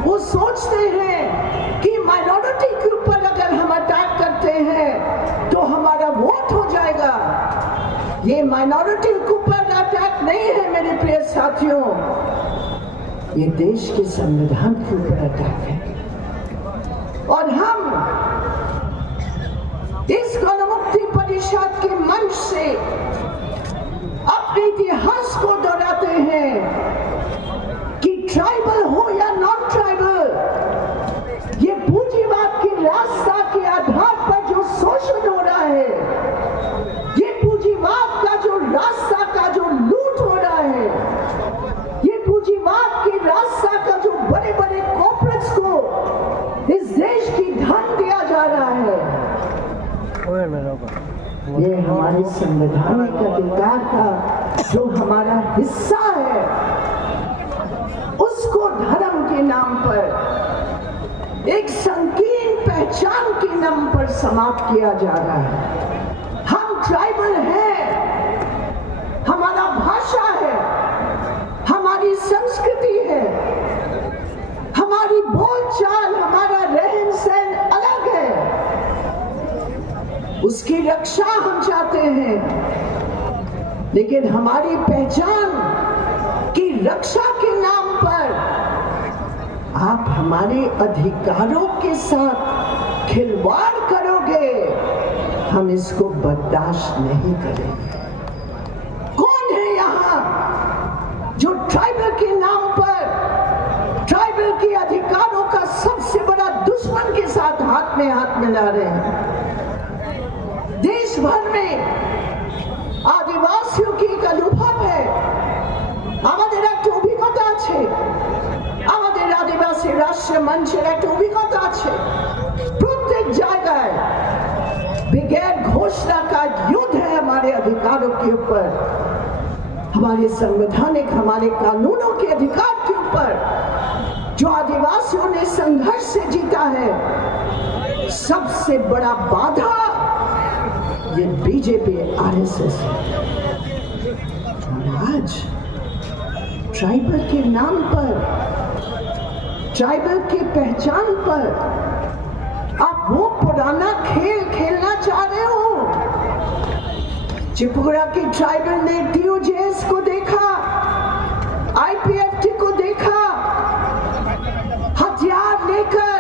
वो सोचते हैं कि माइनॉरिटी के ऊपर अगर हम अटैक करते हैं तो हमारा वोट हो जाएगा। ये माइनॉरिटी के ऊपर अटैक नहीं है मेरे प्रिय साथियों, ये देश के संविधान के ऊपर अटैक है। और हम इस गणमुक्ति परिषद के मंच से अपने इतिहास को दोहराते हैं कि ट्राइबल हो या नॉन ट्राइबल, ये पूंजीवाद के रास्ता के आधार पर जो शोषण हो रहा है, ये पूंजीवाद का जो रास्ता का जो लूट हो रहा है, ये पूंजीवाद के रास्ता का जो बड़े बड़े कॉर्पोरेट्स को इस देश की धन दिया जा रहा है, ये हमारे संवैधानिक अधिकार का जो हमारा हिस्सा है, उसको धर्म के नाम पर, एक संकीर्ण पहचान के नाम पर समाप्त किया जा रहा है। हम ट्राइबल हैं, हमारा भाषा है, हमारी संस्कृति है, हमारी बोलचाल, हमारा रहन सहन अलग है, उसकी रक्षा हम चाहते हैं। लेकिन हमारी पहचान की रक्षा के नाम पर आप हमारे अधिकारों के साथ खिलवाड़ करोगे, हम इसको बर्दाश्त नहीं करेंगे। कौन है यहाँ जो ट्राइबल के नाम पर ट्राइबल के अधिकारों मना रहे हैं। देश भर में आदिवासियों की एक अनुभव है, আমাদের একটা অভিজ্ঞতা আছে, আমাদের আদিবাসী রাষ্ট্রীয় মঞ্চের একটা অভিজ্ঞতা আছে। प्रत्येक जगह बगैर घोषणा का युद्ध है हमारे अधिकारों के ऊपर, हमारे संवैधानिक हमारे कानूनों के अधिकार के ऊपर जो आदिवासियों ने संघर्ष से जीता है। सबसे बड़ा बाधा ये बीजेपी आरएसएस है। और आज ट्राइबल के नाम पर, ट्राइबल की पहचान पर आप वो पुराना खेल खेलना चाह रहे हो। त्रिपुरा की ट्राइबल ने टीओजेएस को देखा, आईपीएफटी को देखा, हथियार लेकर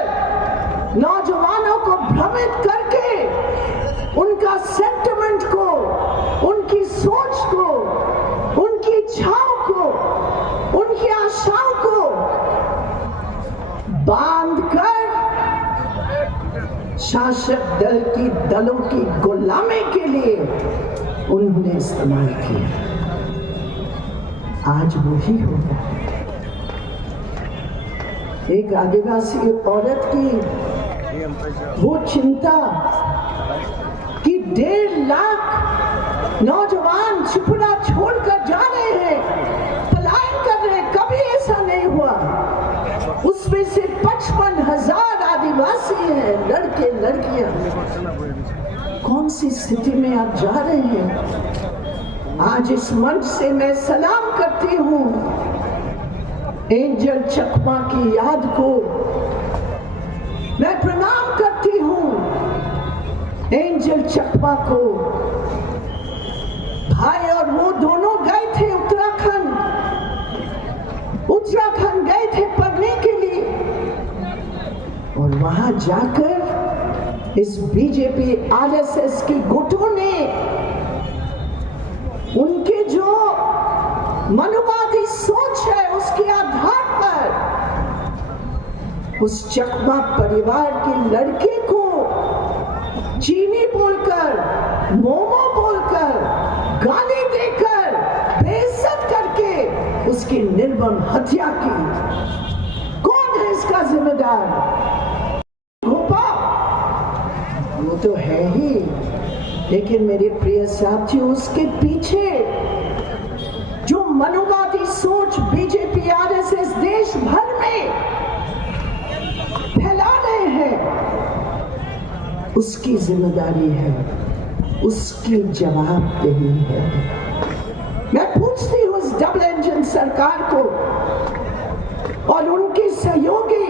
नौजवानों को भ्रमित करके उनका सेंटिमेंट को, उनकी सोच को, उनकी इच्छाओं को, उनकी आशाओं को बांधकर शासक दल की दलों की गुलामी के लिए उन्होंने इस्तेमाल किया। आज वही हो रहा है। एक आदिवासी औरत की वो चिंता कि 1.5 लाख नौजवान त्रिपुरा छोड़कर जा रहे हैं, पलायन कर रहे हैं, कभी ऐसा नहीं हुआ। उसमें से 55,000 आदिवासी हैं, लड़के लड़कियां। कौन सी स्थिति में आप जा रहे हैं? आज इस मंच से मैं सलाम करती हूँ एंजल चकमा की याद को, मैं प्रणाम करती हूँ एंजल चकमा को। भाई और वो दोनों गए थे उत्तराखंड गए थे पढ़ने के लिए, और वहां जाकर इस बीजेपी आरएसएस की गुटों ने उनके जो मनुवादी सोच है उसके आधार पर उस चकमा परिवार के लड़के को चीनी बोलकर, मोमो बोलकर, गाली देकर, बेइज्जत करके उसकी निर्मम हत्या की। कौन है इसका जिम्मेदार? गोपाल वो तो है ही, लेकिन मेरे प्रिय साथियों उसके पीछे जो मनुवादी सोच बीजेपी आरएसएस देश भर में फैला रहे हैं, उसकी जिम्मेदारी है, उसकी जवाबदेही है। मैं पूछती हूँ इस डबल इंजन सरकार को और उनके सहयोगी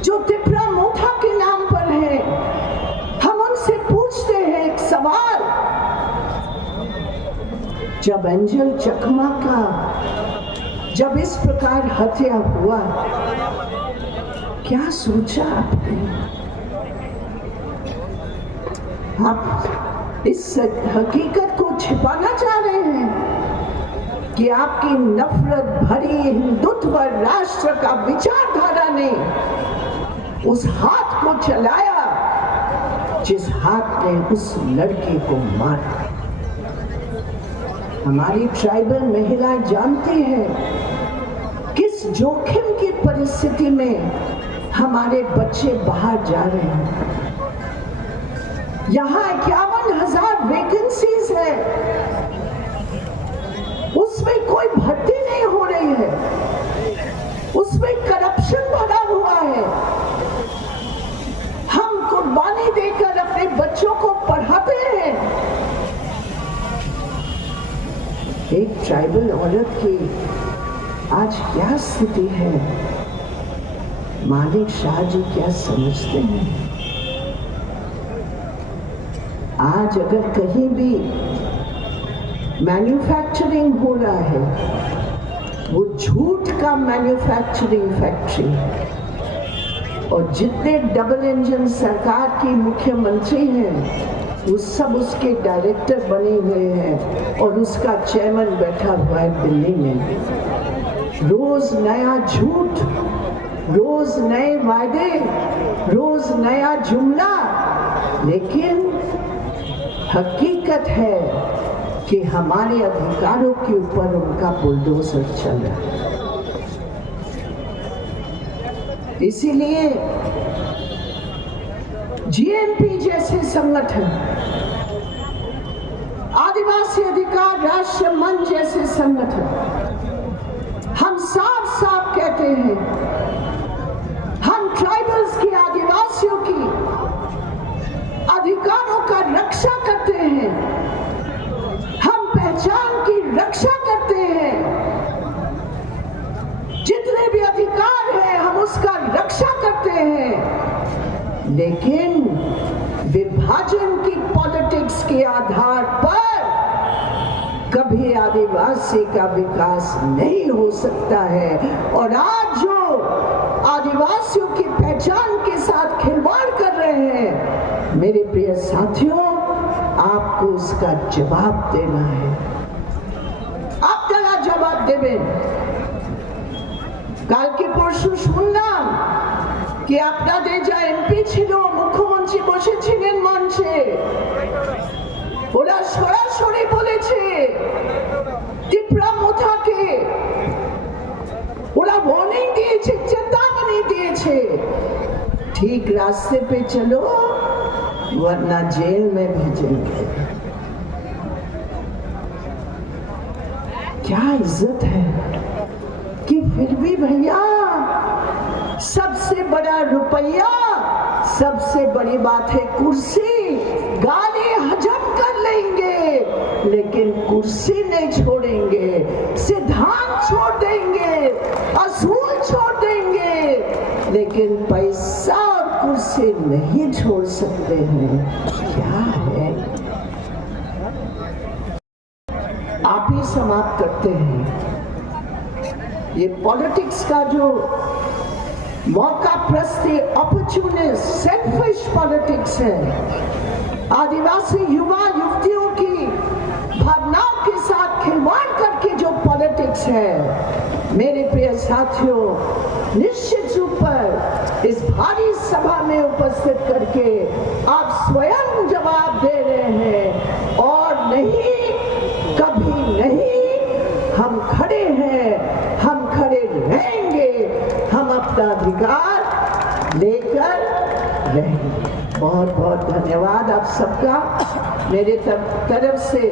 जो त्रिपुरा मोथा के नाम पर है, हम उनसे पूछते हैं एक सवाल। जब एंजल चकमा का जब इस प्रकार हत्या हुआ, क्या सोचा आपने? आप इस हकीकत को छिपाना चाह रहे हैं कि आपकी नफरत भरी हिंदुत्व राष्ट्र का विचारधारा ने उस हाथ को चलाया जिस हाथ ने उस लड़के को मारा। हमारी ट्राइबल महिलाएं जानती हैं किस जोखिम की परिस्थिति में हमारे बच्चे बाहर जा रहे हैं। यहाँ 51,000 वैकेंसीज है, उसमें कोई भर्ती नहीं हो रही है, उसमें करप्शन भरा हुआ है। हम कुर्बानी देकर अपने बच्चों को पढ़ाते हैं। एक ट्राइबल औरत की आज क्या स्थिति है, मानिक शाह जी क्या समझते हैं? आज अगर कहीं भी मैन्युफैक्चरिंग हो रहा है, वो झूठ का मैन्युफैक्चरिंग फैक्ट्री है। और जितने डबल इंजन सरकार की मुख्यमंत्री हैं, वो सब उसके डायरेक्टर बने हुए हैं और उसका चेयरमैन बैठा हुआ है दिल्ली में। रोज नया झूठ रोज नए वादे, रोज नया जुमला, लेकिन हकीकत है कि हमारे अधिकारों के ऊपर उनका बुलडोजर चल रहा है। इसीलिए जीएनपी जैसे संगठन, आदिवासी अधिकार राष्ट्रीय मंच जैसे संगठन, हम साफ साफ कहते हैं, हम ट्राइबल्स की, आदिवासियों की अधिकारों का रक्षा करते हैं, हम पहचान की रक्षा करते हैं, जितने भी अधिकार हैं हम उसका रक्षा करते हैं, लेकिन विभाजन की पॉलिटिक्स के आधार पर कभी आदिवासी का विकास नहीं हो सकता है। और आज जो आदिवासियों की पहचान के साथ खिलवाड़ कर रहे हैं, मेरे प्रिय साथियों, आपको उसका जवाब देना है। आप जरा जवाब देवें। কাল কি পরশু শুনলাম কি আপনাদের যা এমপি ছিল, মুখ্যমন্ত্রী বসেছিলেন মঞ্চে, ওরা সরাসরি বলেছে ত্রিপুরা মুথাকে ওরা वार्निंग দিয়েছে, चेतावनी দিয়েছে, ठीक रास्ते पे चलो वरना जेल में भेजेंगे। क्या इज्जत है कि फिर भी भैया सबसे बड़ा रुपया, सबसे बड़ी बात है कुर्सी, गाली हजम कर लेंगे लेकिन कुर्सी नहीं छोड़ेंगे, सिद्धांत छोड़ देंगे, असूल छोड़ देंगे, लेकिन पैसा और कुर्सी नहीं छोड़ सकते हैं। क्या है? आप ही समाप्त करते हैं। ये पॉलिटिक्स का जो मौका प्रस्ती, अपॉर्चुनिस्ट, सेल्फिश पॉलिटिक्स है, आदिवासी युवा युवतियों की भावनाओं के साथ खिलवाड़ करके जो पॉलिटिक्स है, मेरे प्रिय साथियों, निश्चित रूप पर इस भारी सभा में उपस्थित करके आप स्वयं जवाब दे रहे हैं। और नहीं, कभी नहीं, हम खड़े हैं, हम खड़े रहेंगे, हम अपना अधिकार लेकर रहेंगे। बहुत बहुत धन्यवाद आप सबका। मेरे तरफ से